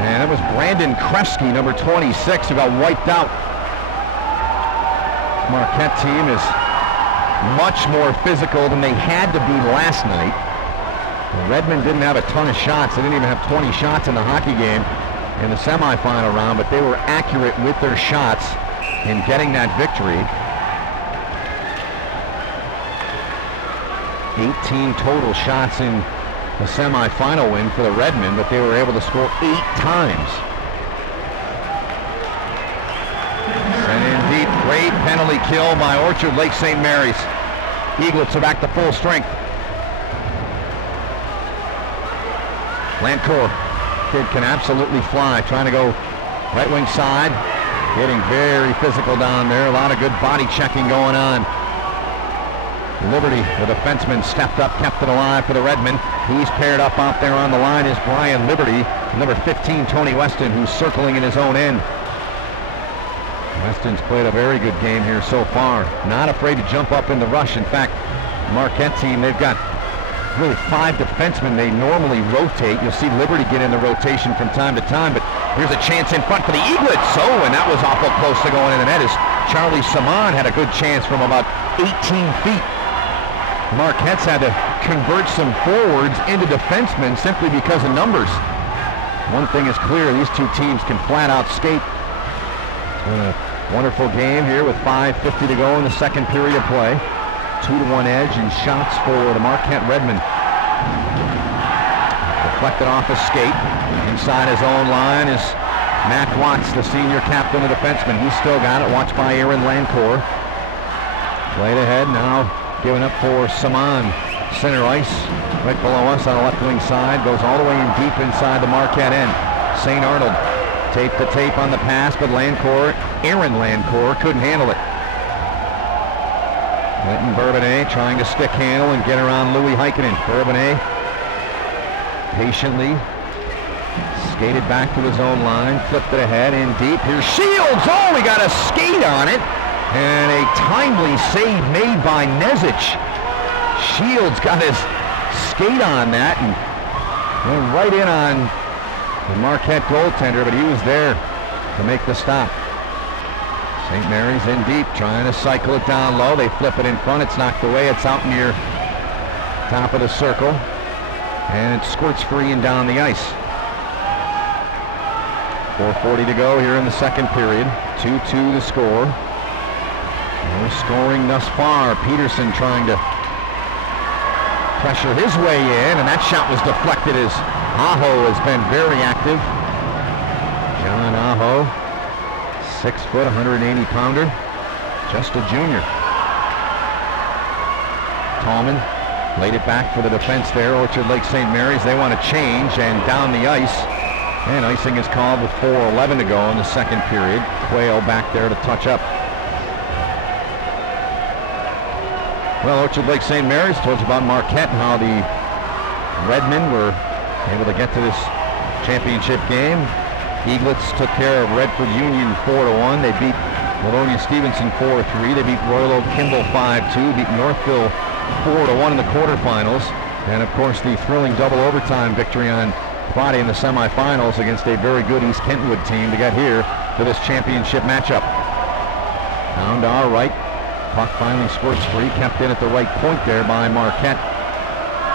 And it was Brandon Kresge, number 26, who got wiped out. Marquette team is much more physical than they had to be last night. Redmen didn't have a ton of shots. They didn't even have 20 shots in the hockey game in the semifinal round, but they were accurate with their shots in getting that victory. 18 total shots in the semifinal win for the Redmen, but they were able to score 8 times. And indeed, great penalty kill by Orchard Lake St. Mary's. Eaglets are back to full strength. Landcore, kid can absolutely fly, trying to go right wing side, getting very physical down there. A lot of good body checking going on. Liberty, the defenseman, stepped up, kept it alive for the Redmen. He's paired up out there on the line is Brian Liberty. Number 15, Tony Weston, who's circling in his own end. Weston's played a very good game here so far. Not afraid to jump up in the rush. In fact, Marquette team, they've got really 5 defensemen. They normally rotate. You'll see Liberty get in the rotation from time to time, but here's a chance in front for the Eaglets. And that was awful close to going in the net as Charlie Saman had a good chance from about 18 feet. Marquette's had to convert some forwards into defensemen simply because of numbers. One thing is clear, these two teams can flat out skate. It's been a wonderful game here with 5:50 to go in the second period of play. 2-1 edge in shots for the Marquette Redmen. Deflected off a skate. Inside his own line is Matt Watts, the senior captain of defenseman. He's still got it, watched by Aaron Landcore. Played ahead now. Giving up for Saman. Center ice, right below us on the left wing side. Goes all the way in deep inside the Marquette end. St. Arnold tape to tape on the pass, but Aaron Landcore couldn't handle it. Clinton Bourbonnais trying to stick handle and get around Louis Heikkinen. Bourbonnais patiently skated back to his own line, flipped it ahead in deep. Here's Shields. Oh, he got a skate on it. And a timely save made by Nezic. Shields got his skate on that and went right in on the Marquette goaltender, but he was there to make the stop. St. Mary's in deep, trying to cycle it down low. They flip it in front. It's knocked away. It's out near top of the circle. And it squirts free and down the ice. 4:40 to go here in the second period. 2-2 the score. No scoring thus far. Peterson trying to pressure his way in, and that shot was deflected as Aho has been very active. John Aho, 6 foot, 180 pounder, just a junior. Tallman laid it back for the defense there. Orchard Lake St. Mary's, they want to change, and down the ice. And icing is called with 4:11 to go in the second period. Quayle back there to touch up. Well, Orchard Lake St. Mary's told you about Marquette and how the Redmen were able to get to this championship game. Eaglets took care of Redford Union 4-1. They beat Livonia Stevenson 4-3. They beat Royal Oak Kimball 5-2. Beat Northville 4-1 in the quarterfinals. And of course the thrilling double overtime victory on Friday in the semifinals against a very good East Kentwood team to get here to this championship matchup. Down to our right. Puck finally squirts free, kept in at the right point there by Marquette.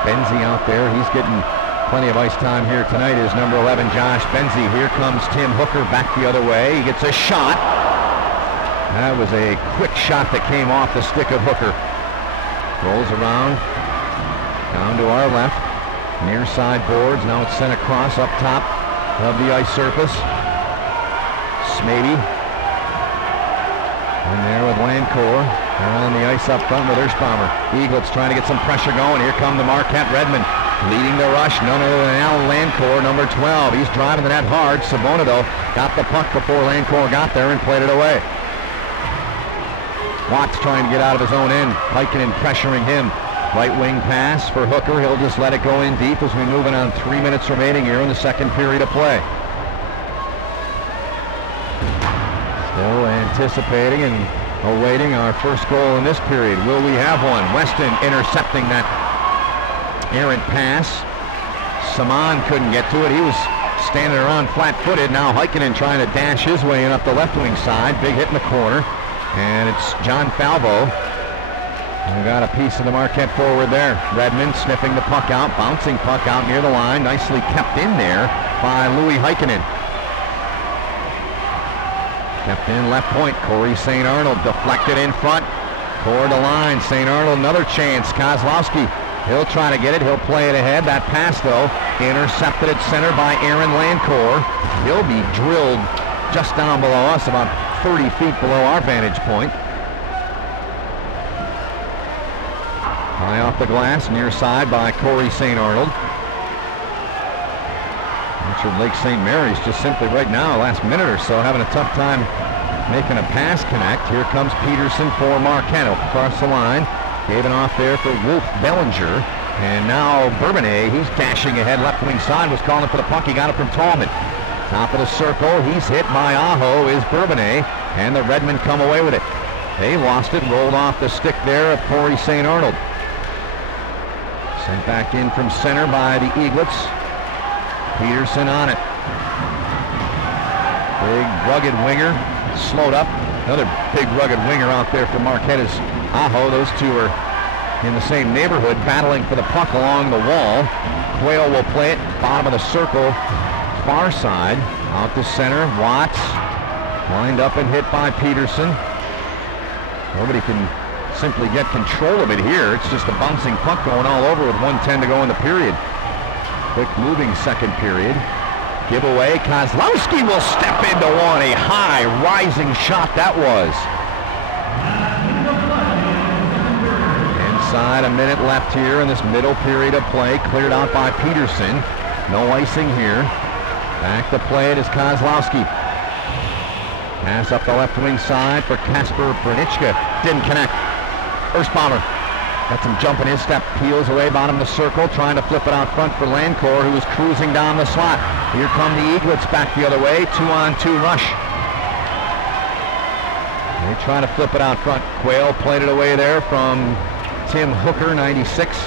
Benzie out there, he's getting plenty of ice time here tonight is number 11, Josh Benzie. Here comes Tim Hooker back the other way. He gets a shot. That was a quick shot that came off the stick of Hooker. Rolls around, down to our left. Near side boards, now it's sent across up top of the ice surface. Smady In there with Lancourt. They're on the ice up front with Erspommer. Eaglets trying to get some pressure going. Here come the Marquette Redmen. Leading the rush, none other than Alan Lancourt, number 12. He's driving the net hard. Savona, though, got the puck before Lancourt got there and played it away. Watts trying to get out of his own end. Heikkinen pressuring him. Right wing pass for Hooker. He'll just let it go in deep as we move in on 3 minutes remaining here in the second period of play. Still anticipating and awaiting our first goal in this period. Will we have one? Weston intercepting that errant pass. Saman couldn't get to it. He was standing around flat-footed. Now Heikkinen trying to dash his way in up the left wing side. Big hit in the corner. And it's John Falvo. We got a piece of the Marquette forward there. Redmen sniffing the puck out. Bouncing puck out near the line. Nicely kept in there by Louis Heikkinen. Kept in left point. Corey St. Arnold deflected in front. Toward the line. St. Arnold another chance. Kozlowski. He'll try to get it. He'll play it ahead. That pass, though, intercepted at center by Aaron Lancourt. He'll be drilled just down below us, about 30 feet below our vantage point. High off the glass, near side by Corey St. Arnold. Orchard Lake St. Mary's just simply right now, last minute or so, having a tough time making a pass connect. Here comes Peterson for Marquette across the line. Gave it off there for Wolf Bellinger. And now Bourbonnais, he's dashing ahead. Left wing side was calling for the puck. He got it from Tallman. Top of the circle. He's hit by Aho is Bourbonnais. And the Redmen come away with it. They lost it. Rolled off the stick there of Corey St. Arnold. Sent back in from center by the Eaglets. Peterson on it. Big rugged winger. Slowed up. Another big rugged winger out there for Marquette is Aho. Those two are in the same neighborhood, battling for the puck along the wall. Quayle will play it, bottom of the circle, far side, out to center. Watts lined up and hit by Peterson. Nobody can simply get control of it here. It's just a bouncing puck going all over with 1:10 to go in the period. Quick moving second period. Giveaway. Kozlowski will step into one. A high rising shot that was. Inside, a minute left here in this middle period of play. Cleared out by Peterson. No icing here. Back to play it is Kozlowski. Pass up the left wing side for Kasper Branichka. Didn't connect. Erspommer got some jump in his step. Peels away bottom of the circle. Trying to flip it out front for Lancourt, who was cruising down the slot. Here come the Eaglets back the other way. 2-on-2 rush. They try to flip it out front. Quayle played it away there from Tim Hooker, 96.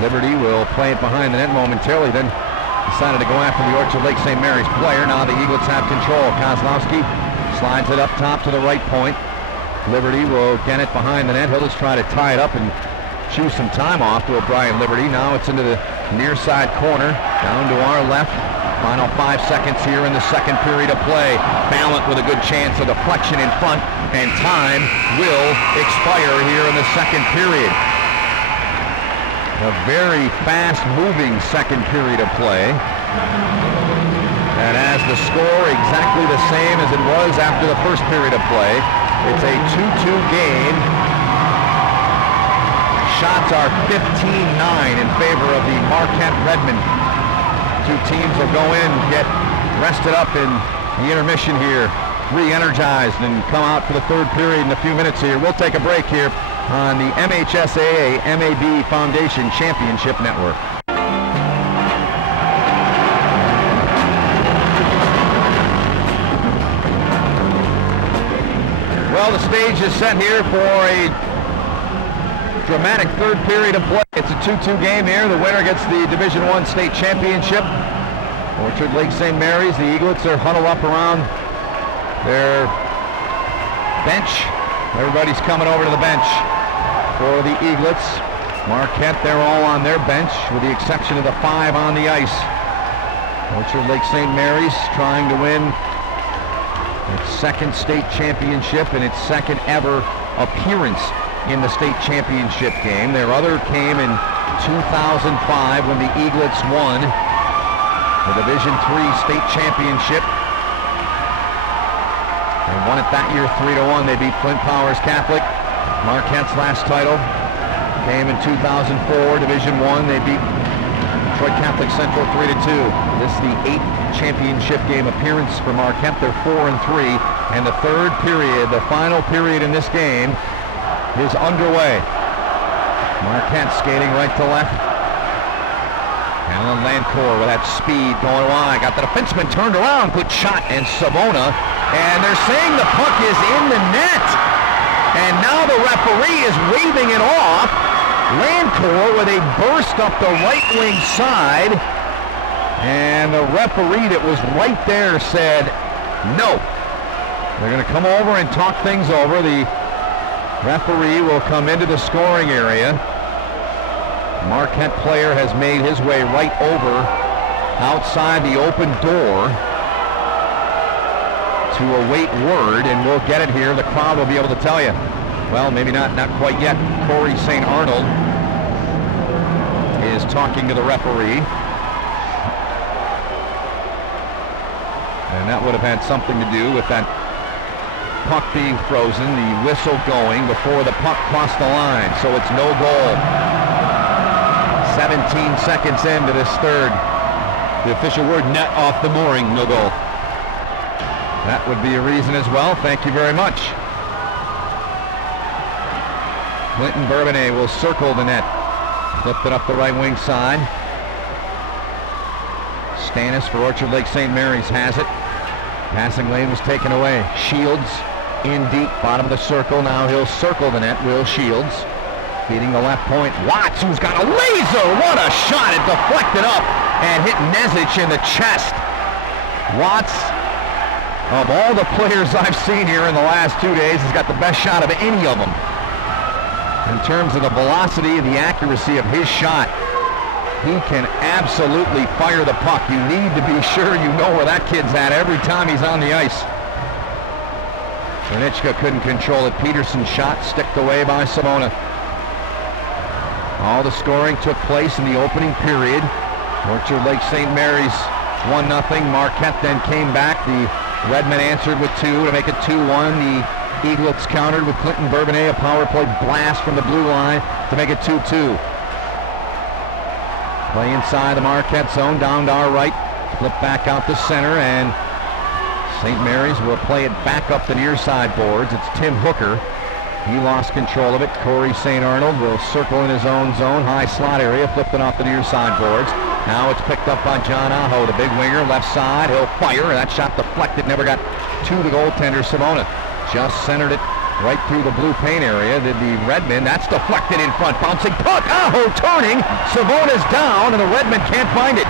Liberty will play it behind the net momentarily, then decided to go after the Orchard Lake St. Mary's player. Now the Eaglets have control. Kozlowski slides it up top to the right point. Liberty will get it behind the net. He'll just try to tie it up and chew some time off to O'Brien Liberty. Now it's into the near side corner, down to our left. Final 5 seconds here in the second period of play. Ballant with a good chance of deflection in front, and time will expire here in the second period. A very fast-moving second period of play. And as the score exactly the same as it was after the first period of play, it's a 2-2 game. Shots are 15-9 in favor of the Marquette Redmen. Two teams will go in, get rested up in the intermission here, re-energized, and come out for the third period in a few minutes here. We'll take a break here on the MHSAA MAB Foundation Championship Network. Well, the stage is set here for a dramatic third period of play. It's a 2-2 game here. The winner gets the Division I state championship. Orchard Lake St. Mary's, the Eaglets are huddled up around their bench. Everybody's coming over to the bench for the Eaglets. Marquette, they're all on their bench with the exception of the 5 on the ice. Orchard Lake St. Mary's trying to win its second state championship and its second ever appearance in the state championship game. Their other came in 2005 when the Eaglets won the Division III state championship. And won it that year 3-1. They beat Flint Powers Catholic. Marquette's last title came in 2004, Division I. They beat Detroit Catholic Central 3-2. This is the 8th championship game appearance for Marquette. They're 4-3, and the third period, the final period in this game, is underway. Marquette skating right to left. Alan Lancourt with that speed going wide. Got the defenseman turned around. Good shot. And Savona. And they're saying the puck is in the net. And now the referee is waving it off. Lancourt with a burst up the right wing side. And the referee that was right there said no. They're going to come over and talk things over. The referee will come into the scoring area. Marquette player has made his way right over outside the open door to await word, and we'll get it here. The crowd will be able to tell you. Well, maybe not quite yet. Corey St. Arnold is talking to the referee. And that would have had something to do with that puck being frozen, the whistle going before the puck crossed the line, so it's no goal. 17 seconds into this third. The official word, net off the mooring, no goal. That would be a reason as well. Thank you very much. Clinton Bourbonnais will circle the net. Flipped it up the right wing side. Stannis for Orchard Lake St. Mary's has it. Passing lane was taken away. Shields in deep, bottom of the circle. Now he'll circle the net, Will Shields. Beating the left point. Watts, who's got a laser! What a shot! It deflected up and hit Nezic in the chest. Watts, of all the players I've seen here in the last 2 days, has got the best shot of any of them. In terms of the velocity and the accuracy of his shot, he can absolutely fire the puck. You need to be sure you know where that kid's at every time he's on the ice. Cernichka couldn't control it. Peterson's shot sticked away by Savona. All the scoring took place in the opening period. Orchard Lake St. Mary's 1-0. Marquette then came back. The Redmen answered with 2 to make it 2-1. The Eaglets countered with Clinton Bourbonnais, a power play blast from the blue line to make it 2-2. Play inside the Marquette zone, down to our right. Flip back out to center, and St. Mary's will play it back up the near side boards. It's Tim Hooker. He lost control of it. Corey St. Arnold will circle in his own zone, high slot area, flipped it off the near side boards. Now it's picked up by John Aho, the big winger, left side. He'll fire. That shot deflected, never got to the goaltender, Savona. Just centered it right through the blue paint area. Did the Redmen. That's deflected in front. Bouncing puck. Aho turning. Savona's down, and the Redmen can't find it.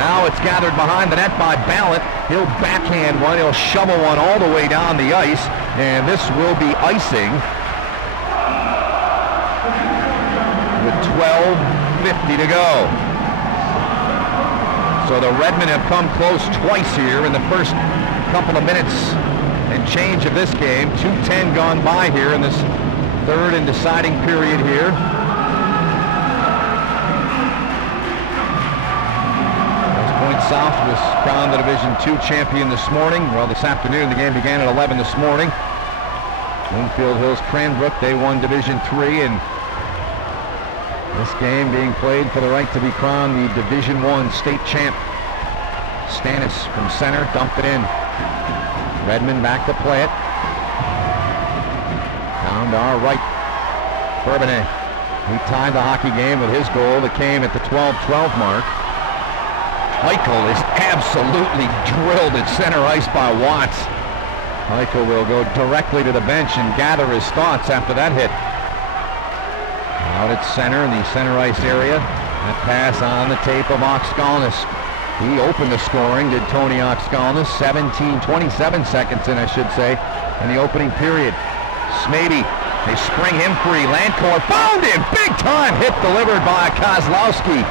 Now it's gathered behind the net by Ballot. He'll backhand one. He'll shovel one all the way down the ice, and this will be icing. With 12:50 to go. So the Redmen have come close twice here in the first couple of minutes and change of this game. 2:10 gone by here in this third and deciding period here. West Point South was crowned the Division II champion this morning. Well, this afternoon. The game began at 11 this morning. Winfield Hills Cranbrook, they won Division III, and this game being played for the right to be crowned the Division I state champ. Stannis from center, dumped it in. Redmen back to play it. Down to our right. Bourbonnais. He tied the hockey game with his goal that came at the 12-12 mark. Michael is absolutely drilled at center ice by Watts. Michael will go directly to the bench and gather his thoughts after that hit. Out at center in the center ice area. That pass on the tape of Oxkalnis. He opened the scoring, did Tony Oxkalnis. 27 seconds in, I should say, in the opening period. Smatey, they spring him free. Lancourt found him, big time hit delivered by Kozlowski.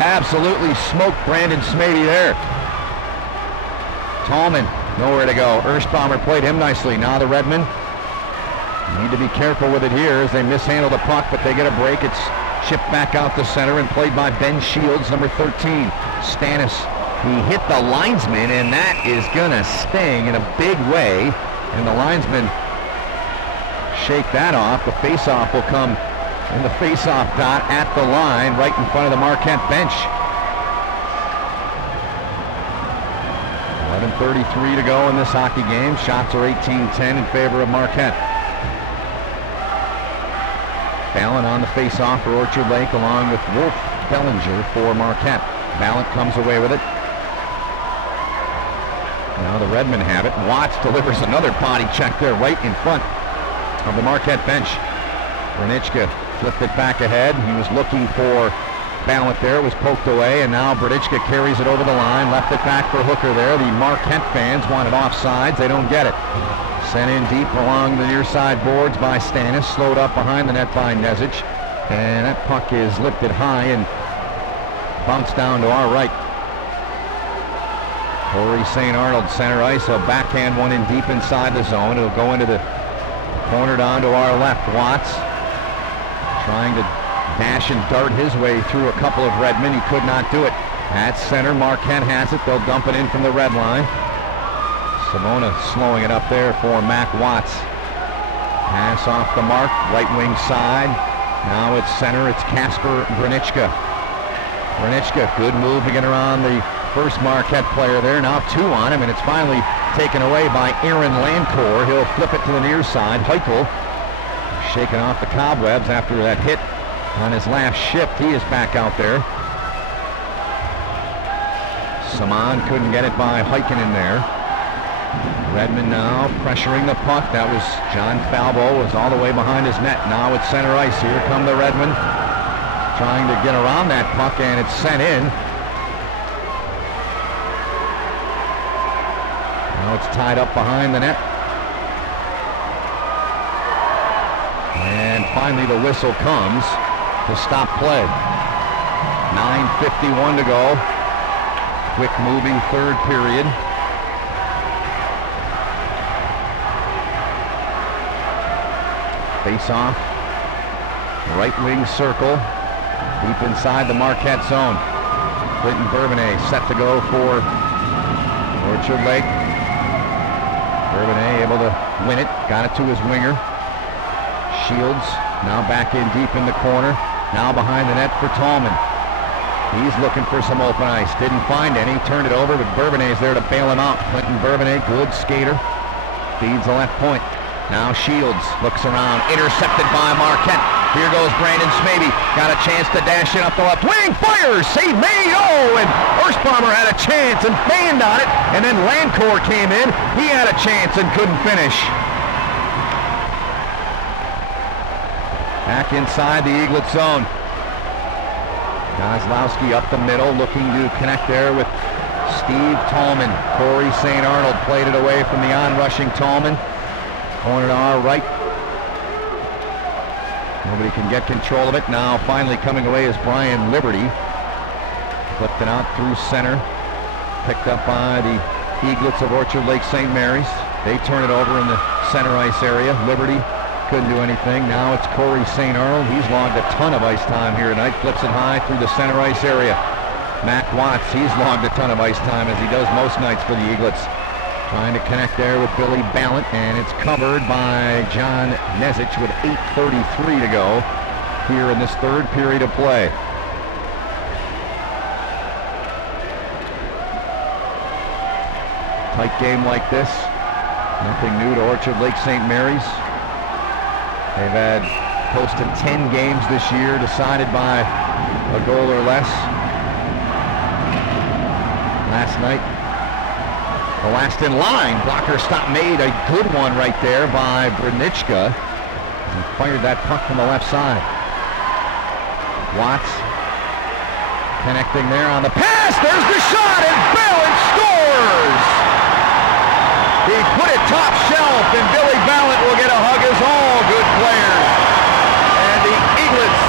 Absolutely smoked Brandon Smatey there. Tallman, nowhere to go. Erstbaumer played him nicely. Now the Redmen need to be careful with it here as they mishandle the puck, but they get a break. It's chipped back out the center and played by Ben Shields, number 13. Stannis, he hit the linesman, and that is gonna sting in a big way. And the linesmen shake that off. The face-off will come in the face-off dot at the line right in front of the Marquette bench. 11:33 to go in this hockey game. Shots are 18-10 in favor of Marquette. Ballin on the face-off for Orchard Lake along with Wolf Bellinger for Marquette. Ballin comes away with it. Now the Redmen have it. Watts delivers another body check there right in front of the Marquette bench. Branichka flipped it back ahead. He was looking for Ballin there, was poked away, and now Branichka carries it over the line, left it back for Hooker there. The Marquette fans want it offsides. They don't get it. Sent in deep along the near side boards by Stannis, slowed up behind the net by Nezic, and that puck is lifted high and bounced down to our right. Corey St. Arnold center ice, a backhand one in deep inside the zone. It'll go into the corner down to our left. Watts trying to dash and dart his way through a couple of Redmen. He could not do it. At center, Marquette has it. They'll dump it in from the red line. Simona slowing it up there for Mac Watts. Pass off the mark, right wing side. Now it's center, it's Casper Branichka. Branichka, good move to get around the first Marquette player there. Now two on him, and it's finally taken away by Aaron Lancourt. He'll flip it to the near side. Heichel shaking off the cobwebs after that hit on his last shift. He is back out there. Saman couldn't get it by Heikkinen there. Redmen now pressuring the puck. That was John Falbo, was all the way behind his net. Now it's center ice. Here come the Redmen trying to get around that puck, and it's sent in. Now it's tied up behind the net. And finally the whistle comes to stop play. 9:51 to go. Quick moving third period. Face off. Right wing circle. Deep inside the Marquette zone. Clinton Bourbonnais set to go for Orchard Lake. Bourbonnais able to win it. Got it to his winger. Shields now back in deep in the corner. Now behind the net for Tallman. He's looking for some open ice. Didn't find any. Turned it over, but Bourbonnais there to bail him out. Clinton Bourbonnais, good skater. Feeds the left point. Now Shields looks around. Intercepted by Marquette. Here goes Brandon Smavey. Got a chance to dash in up the left wing. Fires! Save made! Oh! And Hirschbaumer had a chance and fanned on it. And then Lancourt came in. He had a chance and couldn't finish. Back inside the Eaglet zone. Kozlowski up the middle, looking to connect there with Steve Tallman. Corey St. Arnold played it away from the on-rushing Tallman. Corner to our right. Nobody can get control of it. Now finally coming away is Brian Liberty. Flipped it out through center. Picked up by the Eaglets of Orchard Lake St. Mary's. They turn it over in the center ice area. Liberty couldn't do anything. Now it's Corey St. Arnold. He's logged a ton of ice time here tonight. Flips it high through the center ice area. Mac Watts, he's logged a ton of ice time as he does most nights for the Eaglets. Trying to connect there with Billy Ballant, and it's covered by John Nezic with 8:33 to go here in this third period of play. Tight game like this. Nothing new to Orchard Lake St. Mary's. They've had close to 10 games this year decided by a goal or less. Last night, the last in line, blocker stop made, a good one right there by Branichka. He fired that puck from the left side. Watts connecting there on the pass. There's the shot, and Ballant scores! He put it top shelf, and Billy Ballant will get a hug as all good players. And the Eaglets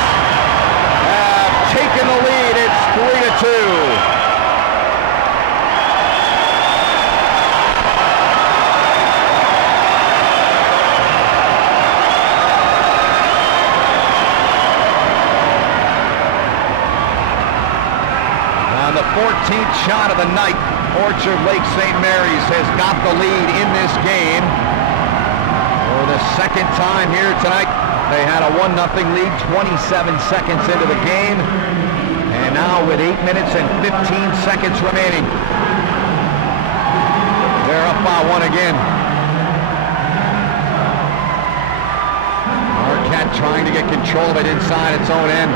have taken the lead. It's 3-2. On the 14th shot of the night, Orchard Lake St. Mary's has got the lead in this game. the second time here tonight. They had a 1-0 lead 27 seconds into the game. And now with 8 minutes and 15 seconds remaining, they're up by 1 again. Marquette trying to get control of it inside its own end.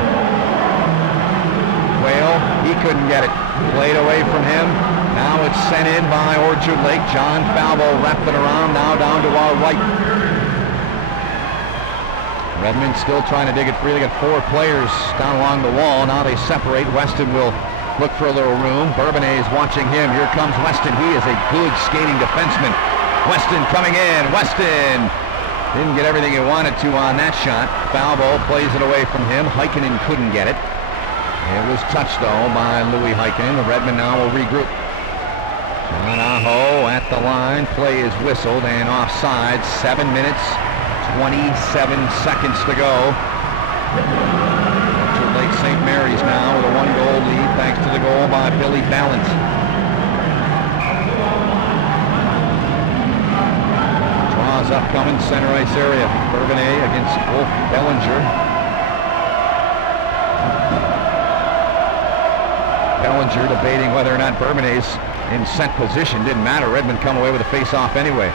Quayle, he couldn't get it. Played away from him. Now it's sent in by Orchard Lake. John Falvo wrapped it around, now down to our right. Redmen still trying to dig it free. They got 4 players down along the wall. Now they separate. Weston will look for a little room. Bourbonnais is watching him. Here comes Weston. He is a good skating defenseman. Weston coming in. Weston didn't get everything he wanted to on that shot. Falvo plays it away from him. Heikkinen couldn't get it. It was touched, though, by Louis Heikkinen. The Redmen now will regroup. John Aho at the line. Play is whistled and offside. 7 minutes, 27 seconds to go. Orchard Lake St. Mary's now with a 1-goal lead thanks to the goal by Billy Ballant. Draws upcoming center ice area. Bourbonnais against Wolf Bellinger. Bellinger debating whether or not Bourbonnais in set position. Didn't matter. Redmen come away with a face-off anyway.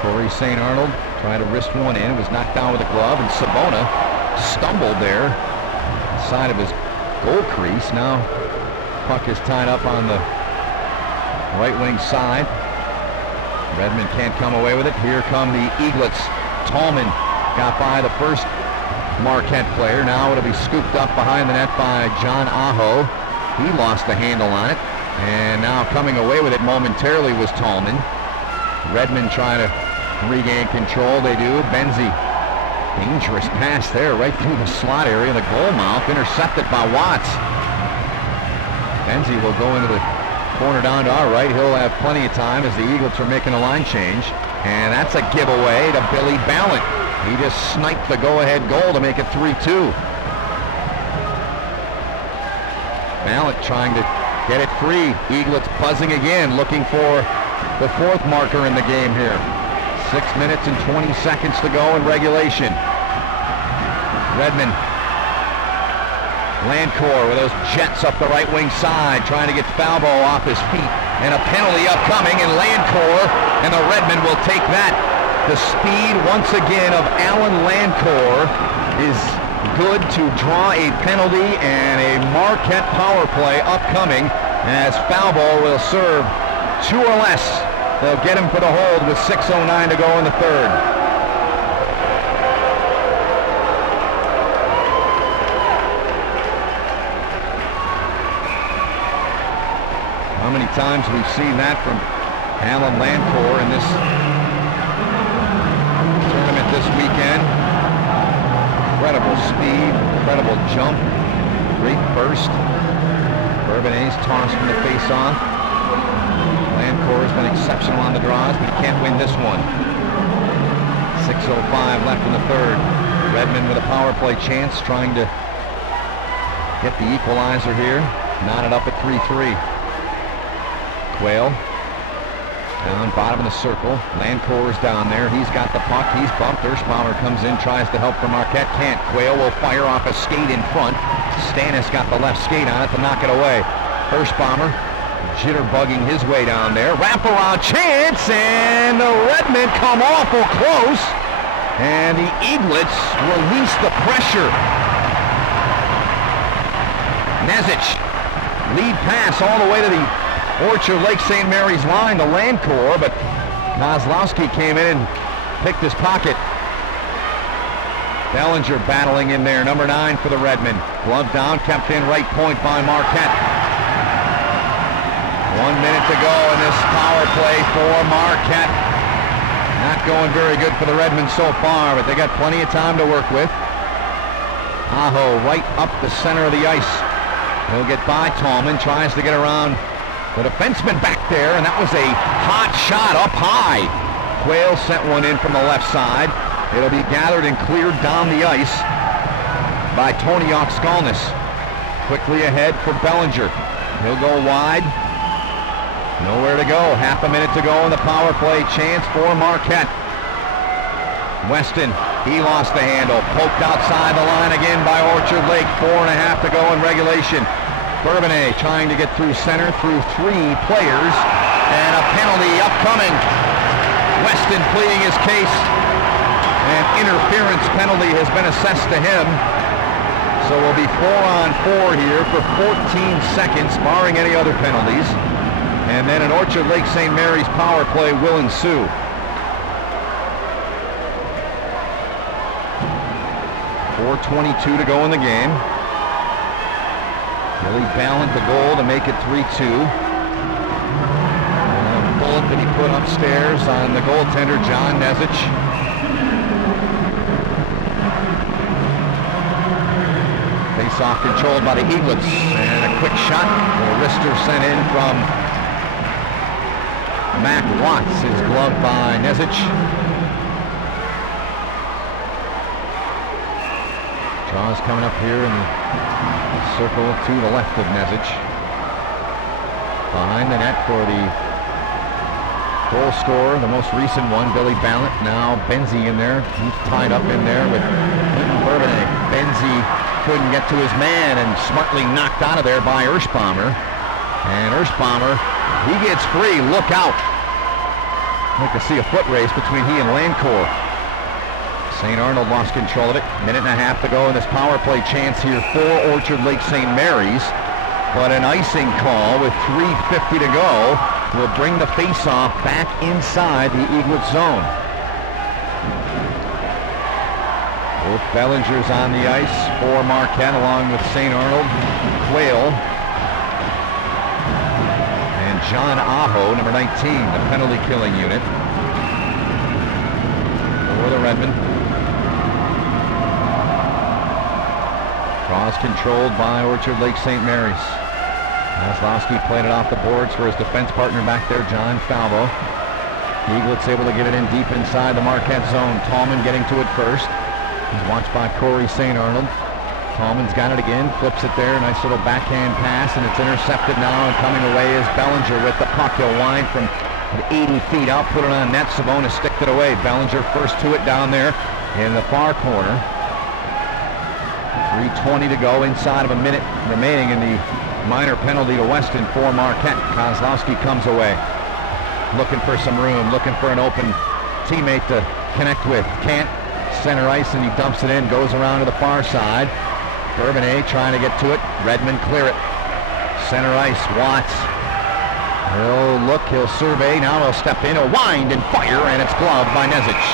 Corey St. Arnold tried to wrist one in. Was knocked down with a glove. And Sabona stumbled there. Side of his goal crease. Now puck is tied up on the right wing side. Redmen can't come away with it. Here come the Eaglets. Tallman got by the first Marquette player. Now it'll be scooped up behind the net by John Aho. He lost the handle on it, and now coming away with it momentarily was Tallman. Redmen trying to regain control. They do. Benzie, dangerous pass there right through the slot area, the goal mouth, intercepted by Watts. Benzie will go into the corner down to our right. He'll have plenty of time as the Eaglets are making a line change, and that's a giveaway to Billy Ballant. He just sniped the go-ahead goal to make it 3-2. Ballant trying to get it free. Eaglets buzzing again, looking for the 4th marker in the game here. 6 minutes and 20 seconds to go in regulation. Redmen. Landcore with those jets up the right wing side, trying to get Falvo off his feet. And a penalty upcoming, and Landcore, and the Redmen will take that. The speed, once again, of Alan Landcore is good to draw a penalty, and a Marquette power play upcoming as Falvo will serve 2 or less. They'll get him for the hold with 6:09 to go in the third. How many times we've seen that from Alan Landcore in this tournament this weekend. Incredible speed, incredible jump, great burst. Bourbonnais tossed from the face-off. Landcore has been exceptional on the draws, but he can't win this one. 6:05 left in the third. Redmen with a power play chance, trying to get the equalizer here. Knotted up at 3-3. Quayle down bottom of the circle. Landcore is down there. He's got the puck. He's bumped. Ershbaumer comes in, tries to help from Marquette. Can't. Quayle will fire off a skate in front. Stannis got the left skate on it to knock it away. Ershbaumer jitterbugging his way down there. Wraparound chance, and the Redmen come awful close. And the Eaglets release the pressure. Nezic, lead pass all the way to the Orchard Lake St. Mary's line to Landcore, but Kozlowski came in and picked his pocket. Bellinger battling in there, number 9 for the Redmen. Glove down, kept in right point by Marquette. 1 minute to go in this power play for Marquette. Not going very good for the Redmen so far, but they got plenty of time to work with. Aho right up the center of the ice. He'll get by Tallman, tries to get around the defenseman back there, and that was a hot shot up high. Quayle sent one in from the left side. It'll be gathered and cleared down the ice by Tony Oxkalnis. Quickly ahead for Bellinger. He'll go wide. Nowhere to go. Half a minute to go in the power play. Chance for Marquette. Weston, he lost the handle. Poked outside the line again by Orchard Lake. 4.5 to go in regulation. Bourbonnais trying to get through center through 3 players. And a penalty upcoming. Weston pleading his case. An interference penalty has been assessed to him. So we'll be 4-on-4 here for 14 seconds, barring any other penalties. And then an Orchard Lake St. Mary's power play will ensue. 4:22 to go in the game. Billy Ballant the goal to make it 3-2. And a bullet that he put upstairs on the goaltender, John Nezich. Face-off controlled by the Eaglets. And a quick shot. A wrister sent in from Mac Watts is gloved by Nezich. Draws coming up here in the circle to the left of Nezich. Behind the net for the goal scorer, the most recent one, Billy Ballant. Now Benzie in there. He's tied up in there with Bourbonnais. Benzie couldn't get to his man and smartly knocked out of there by Ershbommer. And Ershbommer, he gets free. Look out. I'd like to see a foot race between he and Lancourt. St. Arnold lost control of it. 1.5 to go in this power play chance here for Orchard Lake St. Mary's. But an icing call with 3:50 to go will bring the face-off back inside the Eaglet zone. Both Bellingers on the ice for Marquette along with St. Arnold, Quayle, and John Aho, number 19, the penalty killing unit for the Redmen. Draws controlled by Orchard Lake St. Mary's. Maslowski played it off the boards for his defense partner back there, John Falvo. Eaglets able to get it in deep inside the Marquette zone. Tallman getting to it first. He's watched by Corey St. Arnold. Tallman's got it again, flips it there. Nice little backhand pass, and it's intercepted now, and coming away is Bellinger with the puck. He'll wind from 80 feet out, put it on net. Sabonis sticked it away. Bellinger first to it down there in the far corner. 3:20 to go, inside of a minute remaining in the minor penalty to Weston for Marquette. Kozlowski comes away, looking for some room, looking for an open teammate to connect with. Can't. Center ice, and he dumps it in, goes around to the far side. Bourbonnais trying to get to it. Redmen clear it. Center ice, Watts. He'll look, he'll survey, now he'll step in, he'll wind and fire, and it's gloved by Nezich.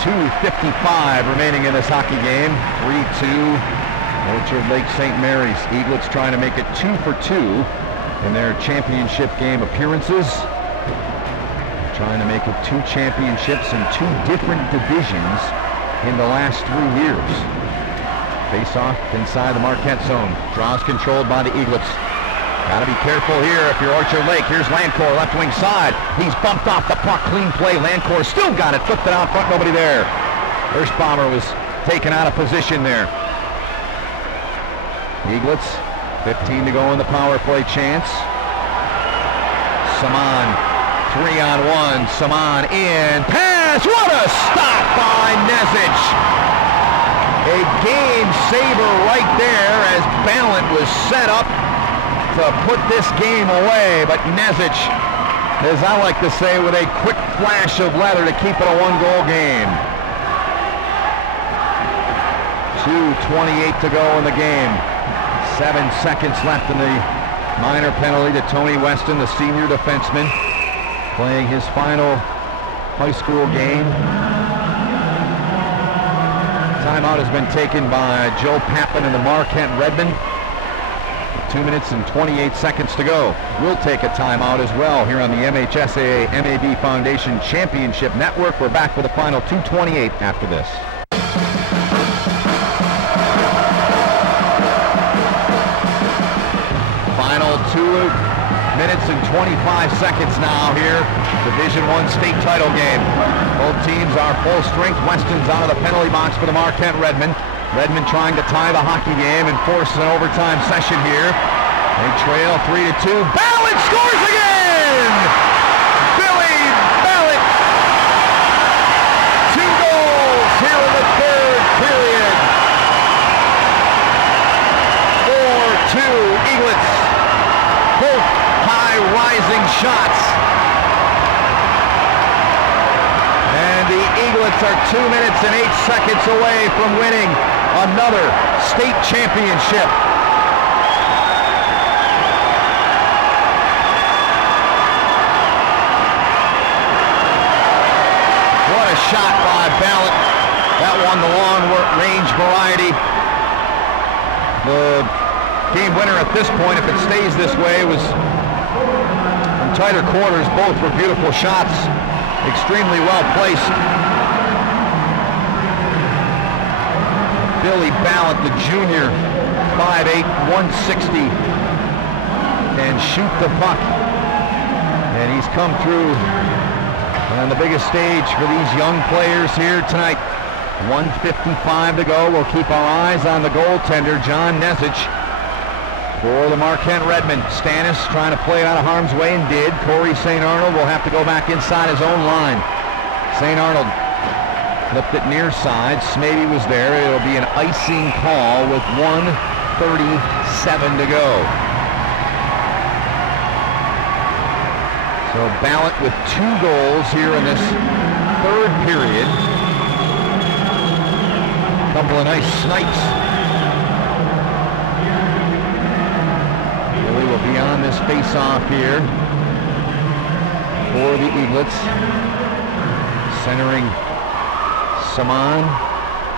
2:55 remaining in this hockey game. 3-2, Orchard Lake St. Mary's. Eaglets trying to make it 2 for 2 in their championship game appearances. Trying to make it 2 championships in 2 different divisions in the last 3 years. Face-off inside the Marquette zone. Draws controlled by the Eaglets. Got to be careful here if you're Orchard Lake. Here's Lancourt, left wing side. He's bumped off the puck. Clean play. Lancourt still got it. Flipped it out front. Nobody there. Ershbommer was taken out of position there. Eaglets, 15 to go in the power play chance. Saman. 3-on-1, Saman in, pass, what a stop by Nezich. A game saver right there as Ballant was set up to put this game away, but Nezich, as I like to say, with a quick flash of leather to keep it a 1-goal game. 2:28 to go in the game. 7 seconds left in the minor penalty to Tony Weston, the senior defenseman, playing his final high school game. Timeout has been taken by Joe Pappin and the Marquette Redmen. 2 minutes and 28 seconds to go. We'll take a timeout as well here on the MHSAA MAB Foundation Championship Network. We're back with a final 2:28 after this. Final 2 minutes and 25 seconds now here. Division I state title game. Both teams are full strength. Weston's out of the penalty box for the Marquette Redmen. Redmen trying to tie the hockey game and force an overtime session here. They trail 3-2. Ballant scores again! Billy Ballant shots. And the Eaglets are 2 minutes and 8 seconds away from winning another state championship. What a shot by Ballant. That won the long range variety. The game winner at this point, if it stays this way, was from tighter quarters. Both were beautiful shots, extremely well placed. Billy Ballant, the junior, 5'8", 160, and shoot the puck. And he's come through on the biggest stage for these young players here tonight. 1:55 to go. We'll keep our eyes on the goaltender, John Nesich, for the Marquette Redmen. Stannis trying to play it out of harm's way and did. Corey St. Arnold will have to go back inside his own line. St. Arnold flipped it near side. Smitty was there. It'll be an icing call with 1:37 to go. So Ballant with 2 goals here in this third period. Couple of nice snipes. We will be on this face-off here for the Eaglets. Centering Saman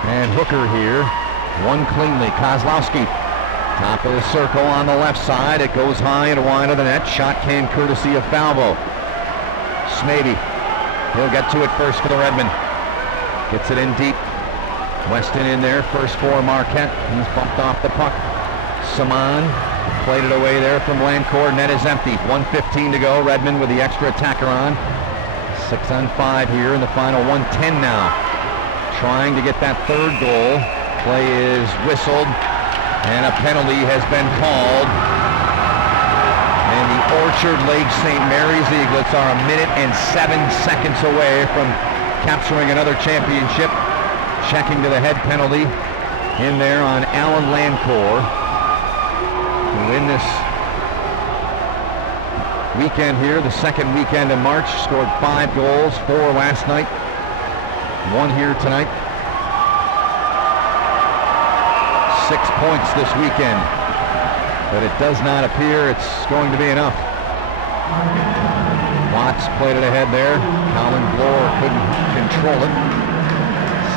and Hooker here. One cleanly. Kozlowski. Top of the circle on the left side. It goes high and wide of the net. Shot came courtesy of Falvo. Smitty. He'll get to it first for the Redmen. Gets it in deep. Weston in there, first for Marquette. He's bumped off the puck. Saman played it away there from Lancourt. Net is empty. 1:15 to go. Redmen with the extra attacker on. 6 on 5 here in the final 1:10 now. Trying to get that third goal. Play is whistled, and a penalty has been called. And the Orchard Lake St. Mary's Eaglets are 1 minute and 7 seconds away from capturing another championship. Checking to the head penalty in there on Alan Lancourt to win this weekend here, the second weekend of March. Scored 5 goals, 4 last night, 1 here tonight. 6 points this weekend, but it does not appear it's going to be enough. Watts played it ahead there. Colin Bloor couldn't control it.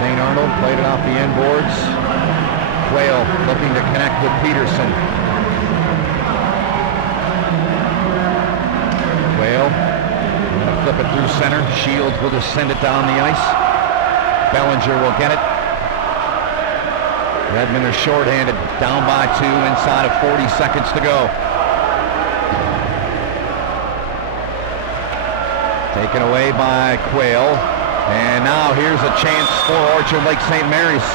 St. Arnold played it off the end boards. Quayle looking to connect with Peterson. Quayle going to flip it through center. Shields will just send it down the ice. Bellinger will get it. Redmen are shorthanded, down by 2, inside of 40 seconds to go. Taken away by Quayle. And now here's a chance for Orchard Lake St. Mary's.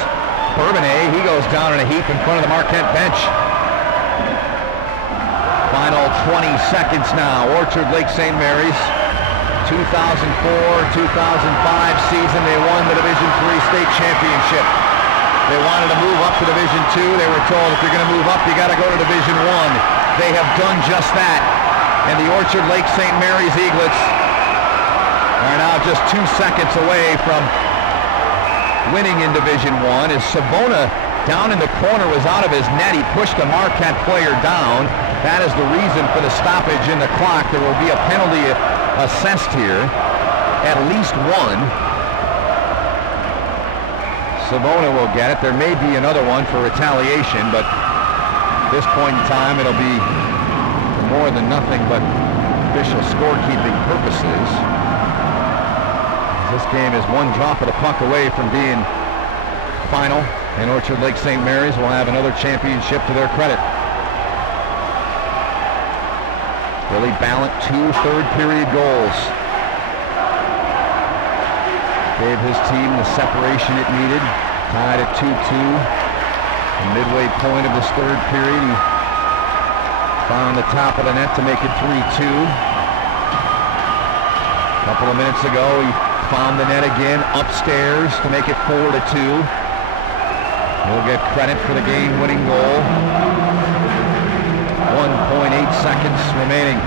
Bourbonnais, he goes down in a heap in front of the Marquette bench. Final 20 seconds now. Orchard Lake St. Mary's, 2004-2005 season, they won the Division III state championship. They wanted to move up to Division II. They were told, if you're going to move up, you got to go to Division I. They have done just that. And the Orchard Lake St. Mary's Eaglets are now just 2 seconds away from winning in Division I. As Savona down in the corner was out of his net, he pushed the Marquette player down. That is the reason for the stoppage in the clock. There will be a penalty assessed here, at least 1. Savona will get it. There may be another one for retaliation, but at this point in time it'll be for more than nothing but official scorekeeping purposes. This game is 1 drop of the puck away from being final, and Orchard Lake St. Mary's will have another championship to their credit. Billy Ballant, 2 third-period goals. Gave his team the separation it needed, tied at 2-2. The midway point of this third period, he found the top of the net to make it 3-2. A couple of minutes ago, he found the net again upstairs to make it 4-2. He'll get credit for the game-winning goal. 1.8 seconds remaining.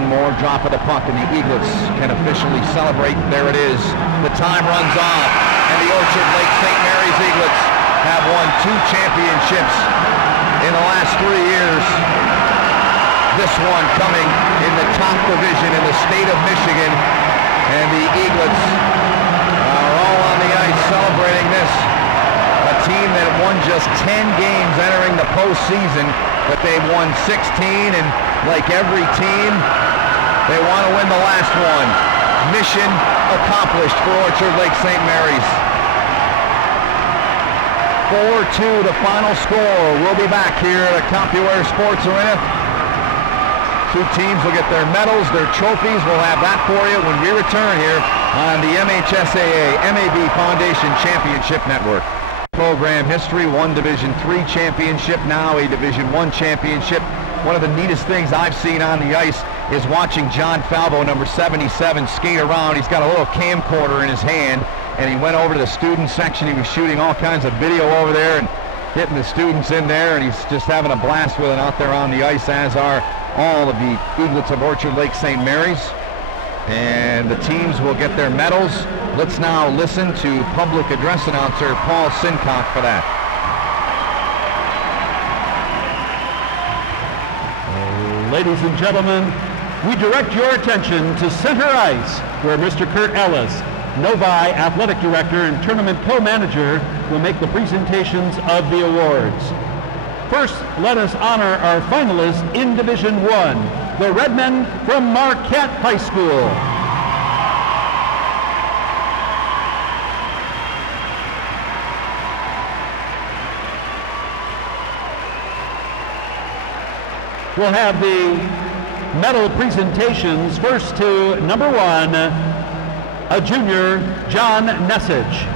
One more drop of the puck, and the Eaglets can officially celebrate. There it is. The time runs off, and the Orchard Lake St. Mary's Eaglets have won 2 championships in the last 3 years. This one coming in the top division in the state of Michigan, and the Eaglets are all on the ice celebrating this. A team that won just 10 games entering the postseason, but they've won 16, and like every team, they want to win the last one. Mission accomplished for Orchard Lake St. Mary's. 4-2 the final score. We'll be back here at Compuware Sports Arena. 2 teams will get their medals, their trophies. We'll have that for you when we return here on the MHSAA MAB Foundation Championship Network. Program history, 1 Division III championship, now a Division I championship. One of the neatest things I've seen on the ice is watching John Falvo, number 77, skate around. He's got a little camcorder in his hand, and he went over to the student section. He was shooting all kinds of video over there and hitting the students in there, and he's just having a blast with it out there on the ice, as are all of the Eaglets of Orchard Lake St. Mary's. And the teams will get their medals. Let's now listen to public address announcer Paul Sincock for that. Ladies and gentlemen, we direct your attention to center ice, where Mr. Kurt Ellis, Novi Athletic Director and Tournament Co-Manager, will make the presentations of the awards. First, let us honor our finalists in Division I, the Redmen from Marquette High School. We'll have the medal presentations. First to number 1, a junior, John Nessage.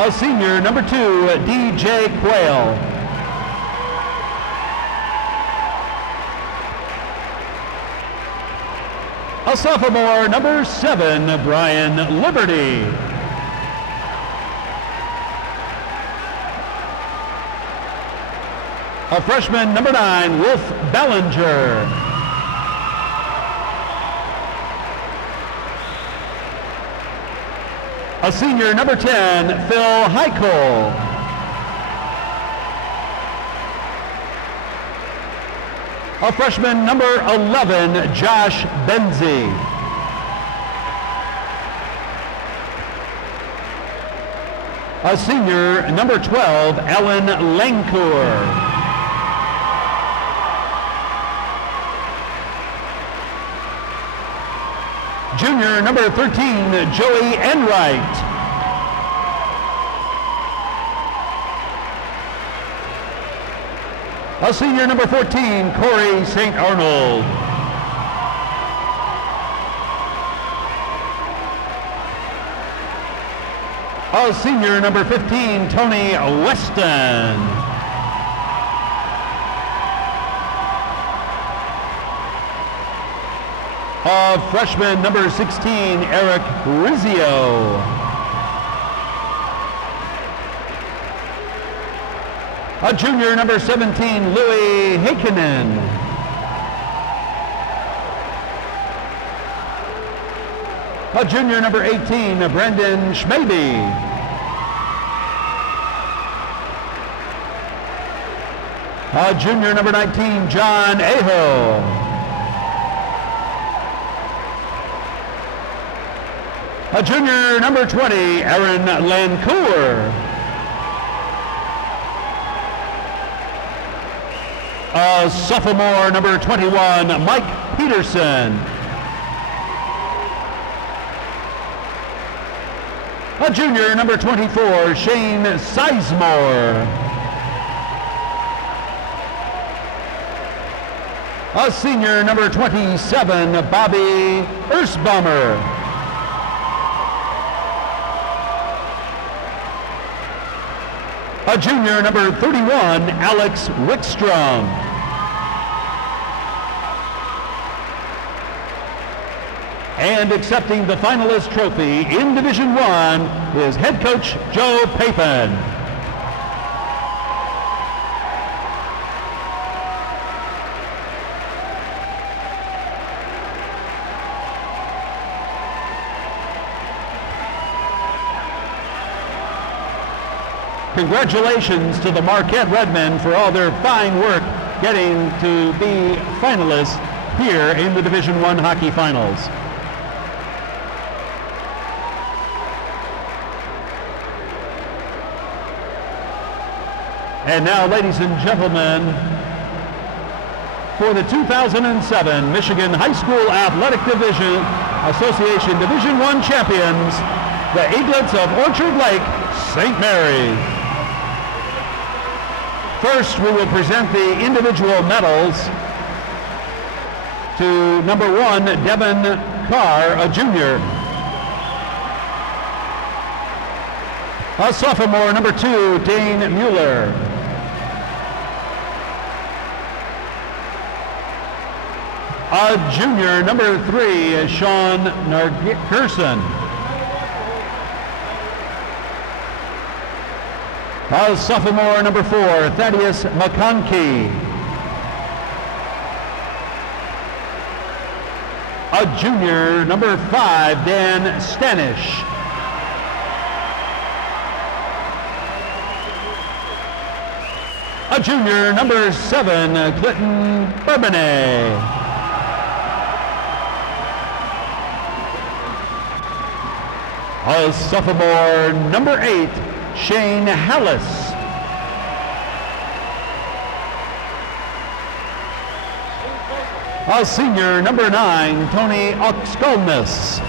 A senior, number 2, DJ Quayle. A sophomore, number 7, Brian Liberty. A freshman, number 9, Wolf Bellinger. A senior, number 10, Phil Heichel. A freshman, number 11, Josh Benzie. A senior, number 12, Ellen Langcour. Junior, number 13, Joey Enright. A senior, number 14, Corey St. Arnold. A senior, number 15, Tony Weston. A freshman, number 16, Eric Rizzio. A junior, number 17, Louis Heikkinen. A junior, number 18, Brendan Schmaby. A junior, number 19, John Aho. A junior, number 20, Aaron Lancour. A sophomore, number 21, Mike Peterson. A junior, number 24, Shane Sizemore. A senior, number 27, Bobby Ersbaumer. A junior, number 31, Alex Wickstrom. And accepting the finalist trophy in Division I is head coach Joe Papin. Congratulations to the Marquette Redmen for all their fine work getting to be finalists here in the Division I hockey finals. And now, ladies and gentlemen, for the 2007 Michigan High School Athletic Division Association Division I champions, the Eaglets of Orchard Lake, St. Mary. First, we will present the individual medals to number 1, Devin Carr, a junior. A sophomore, number 2, Dane Mueller. A junior, number 3, Sean Gerson. A sophomore, number 4, Thaddeus McConkey. A junior, number 5, Dan Stanish. A junior, number 7, Clinton Bourbonnais. A sophomore, number 8, Shane Hallis. A senior, number 9, Tony Oxkolnis.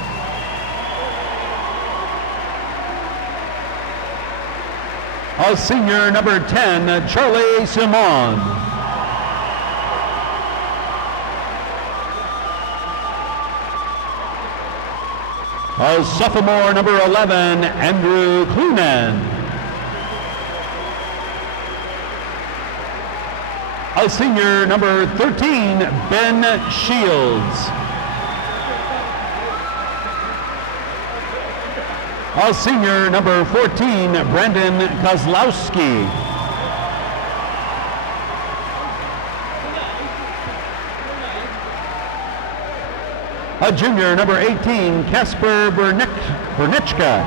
A senior, number 10, Charlie Simon. A sophomore, number 11, Andrew Clunan. A senior, number 13, Ben Shields. A senior, number 14, Brandon Kozlowski. A junior, number 18, Kasper Bernichka.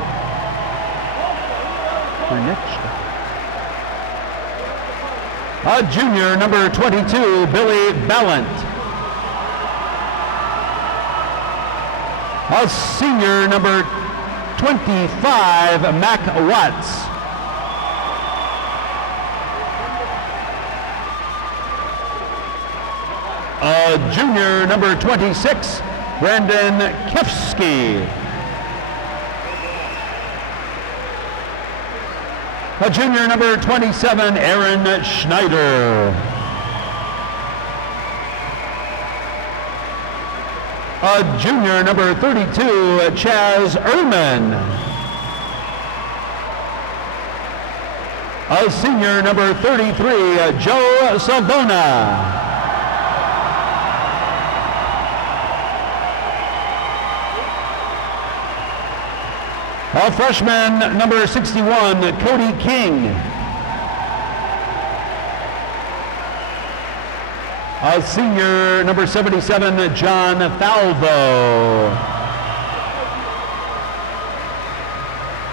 A junior, number 22, Billy Ballant. A senior, number 25, Mac Watts. A junior, number 26, Brandon Kefsky. A junior, number 27, Aaron Schneider. A junior, number 32, Chaz Ehrman. A senior, number 33, Joe Savona. A freshman, number 61, Cody King. A senior, number 77, John Falvo.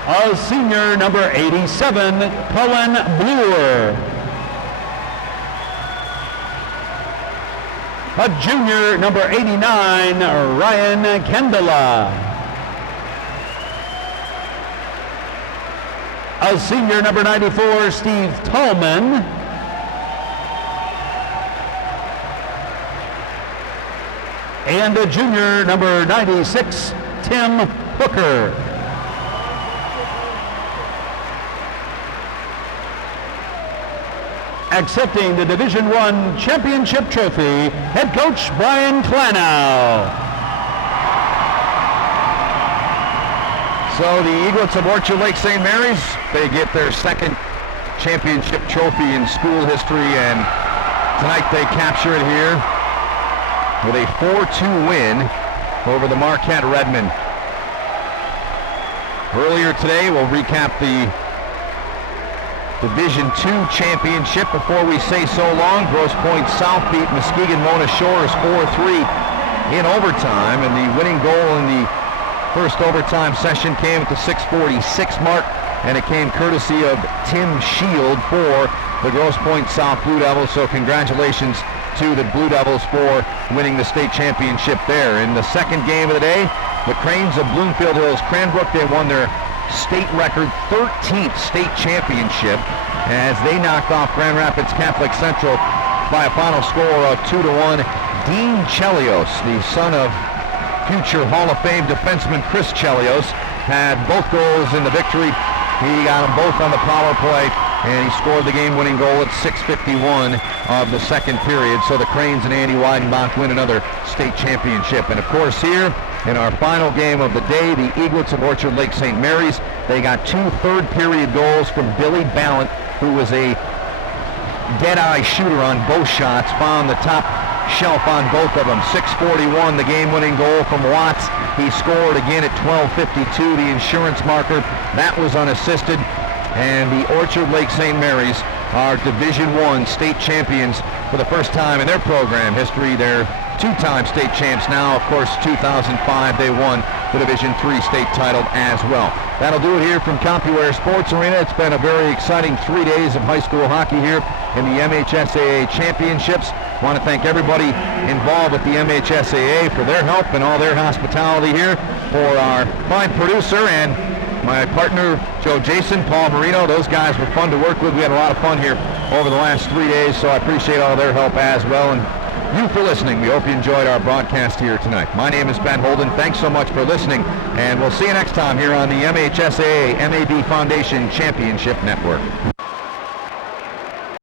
A senior, number 87, Cullen Bloor. A junior, number 89, Ryan Kendala. A senior, number 94, Steve Tallman. And a junior, number 96, Tim Hooker. Accepting the Division I championship trophy, head coach Brian Klanow. So the Eaglets of Orchard Lake St. Mary's, they get their second championship trophy in school history, and tonight they capture it here with a 4-2 win over the Marquette Redmen. Earlier today, we'll recap the Division II championship before we say so long. Grosse Pointe South beat Muskegon Mona Shores 4-3 in overtime, and the winning goal in the first overtime session came at the 6:46 mark and it came courtesy of Tim Shield for the Grosse Pointe South Blue Devils. So congratulations to the Blue Devils for winning the state championship there. In the second game of the day, the Cranes of Bloomfield Hills Cranbrook, they won their state record 13th state championship as they knocked off Grand Rapids Catholic Central by a final score of 2-1. Dean Chelios, the son of future Hall of Fame defenseman Chris Chelios, had both goals in the victory. He got them both on the power play, and he scored the game-winning goal at 6:51 of the second period. So the Cranes and Andy Weidenbach win another state championship. And of course here, in our final game of the day, the Eaglets of Orchard Lake St. Mary's, they got 2 third-period goals from Billy Ballant, who was a dead-eye shooter on both shots, found the top shelf on both of them. 6:41, the game-winning goal from Watts. He scored again at 12:52, the insurance marker. That was unassisted. And the Orchard Lake St. Mary's are Division I state champions for the first time in their program history. They're 2-time state champs now. Of course, 2005, they won the Division III state title as well. That'll do it here from CompuWare Sports Arena. It's been a very exciting 3 days of high school hockey here in the MHSAA championships. I want to thank everybody involved with the MHSAA for their help and all their hospitality here. For our fine producer and my partner, Joe Jason, Paul Marino, those guys were fun to work with. We had a lot of fun here over the last 3 days, so I appreciate all their help as well. And you for listening. We hope you enjoyed our broadcast here tonight. My name is Ben Holden. Thanks so much for listening, and we'll see you next time here on the MHSAA MAB Foundation Championship Network.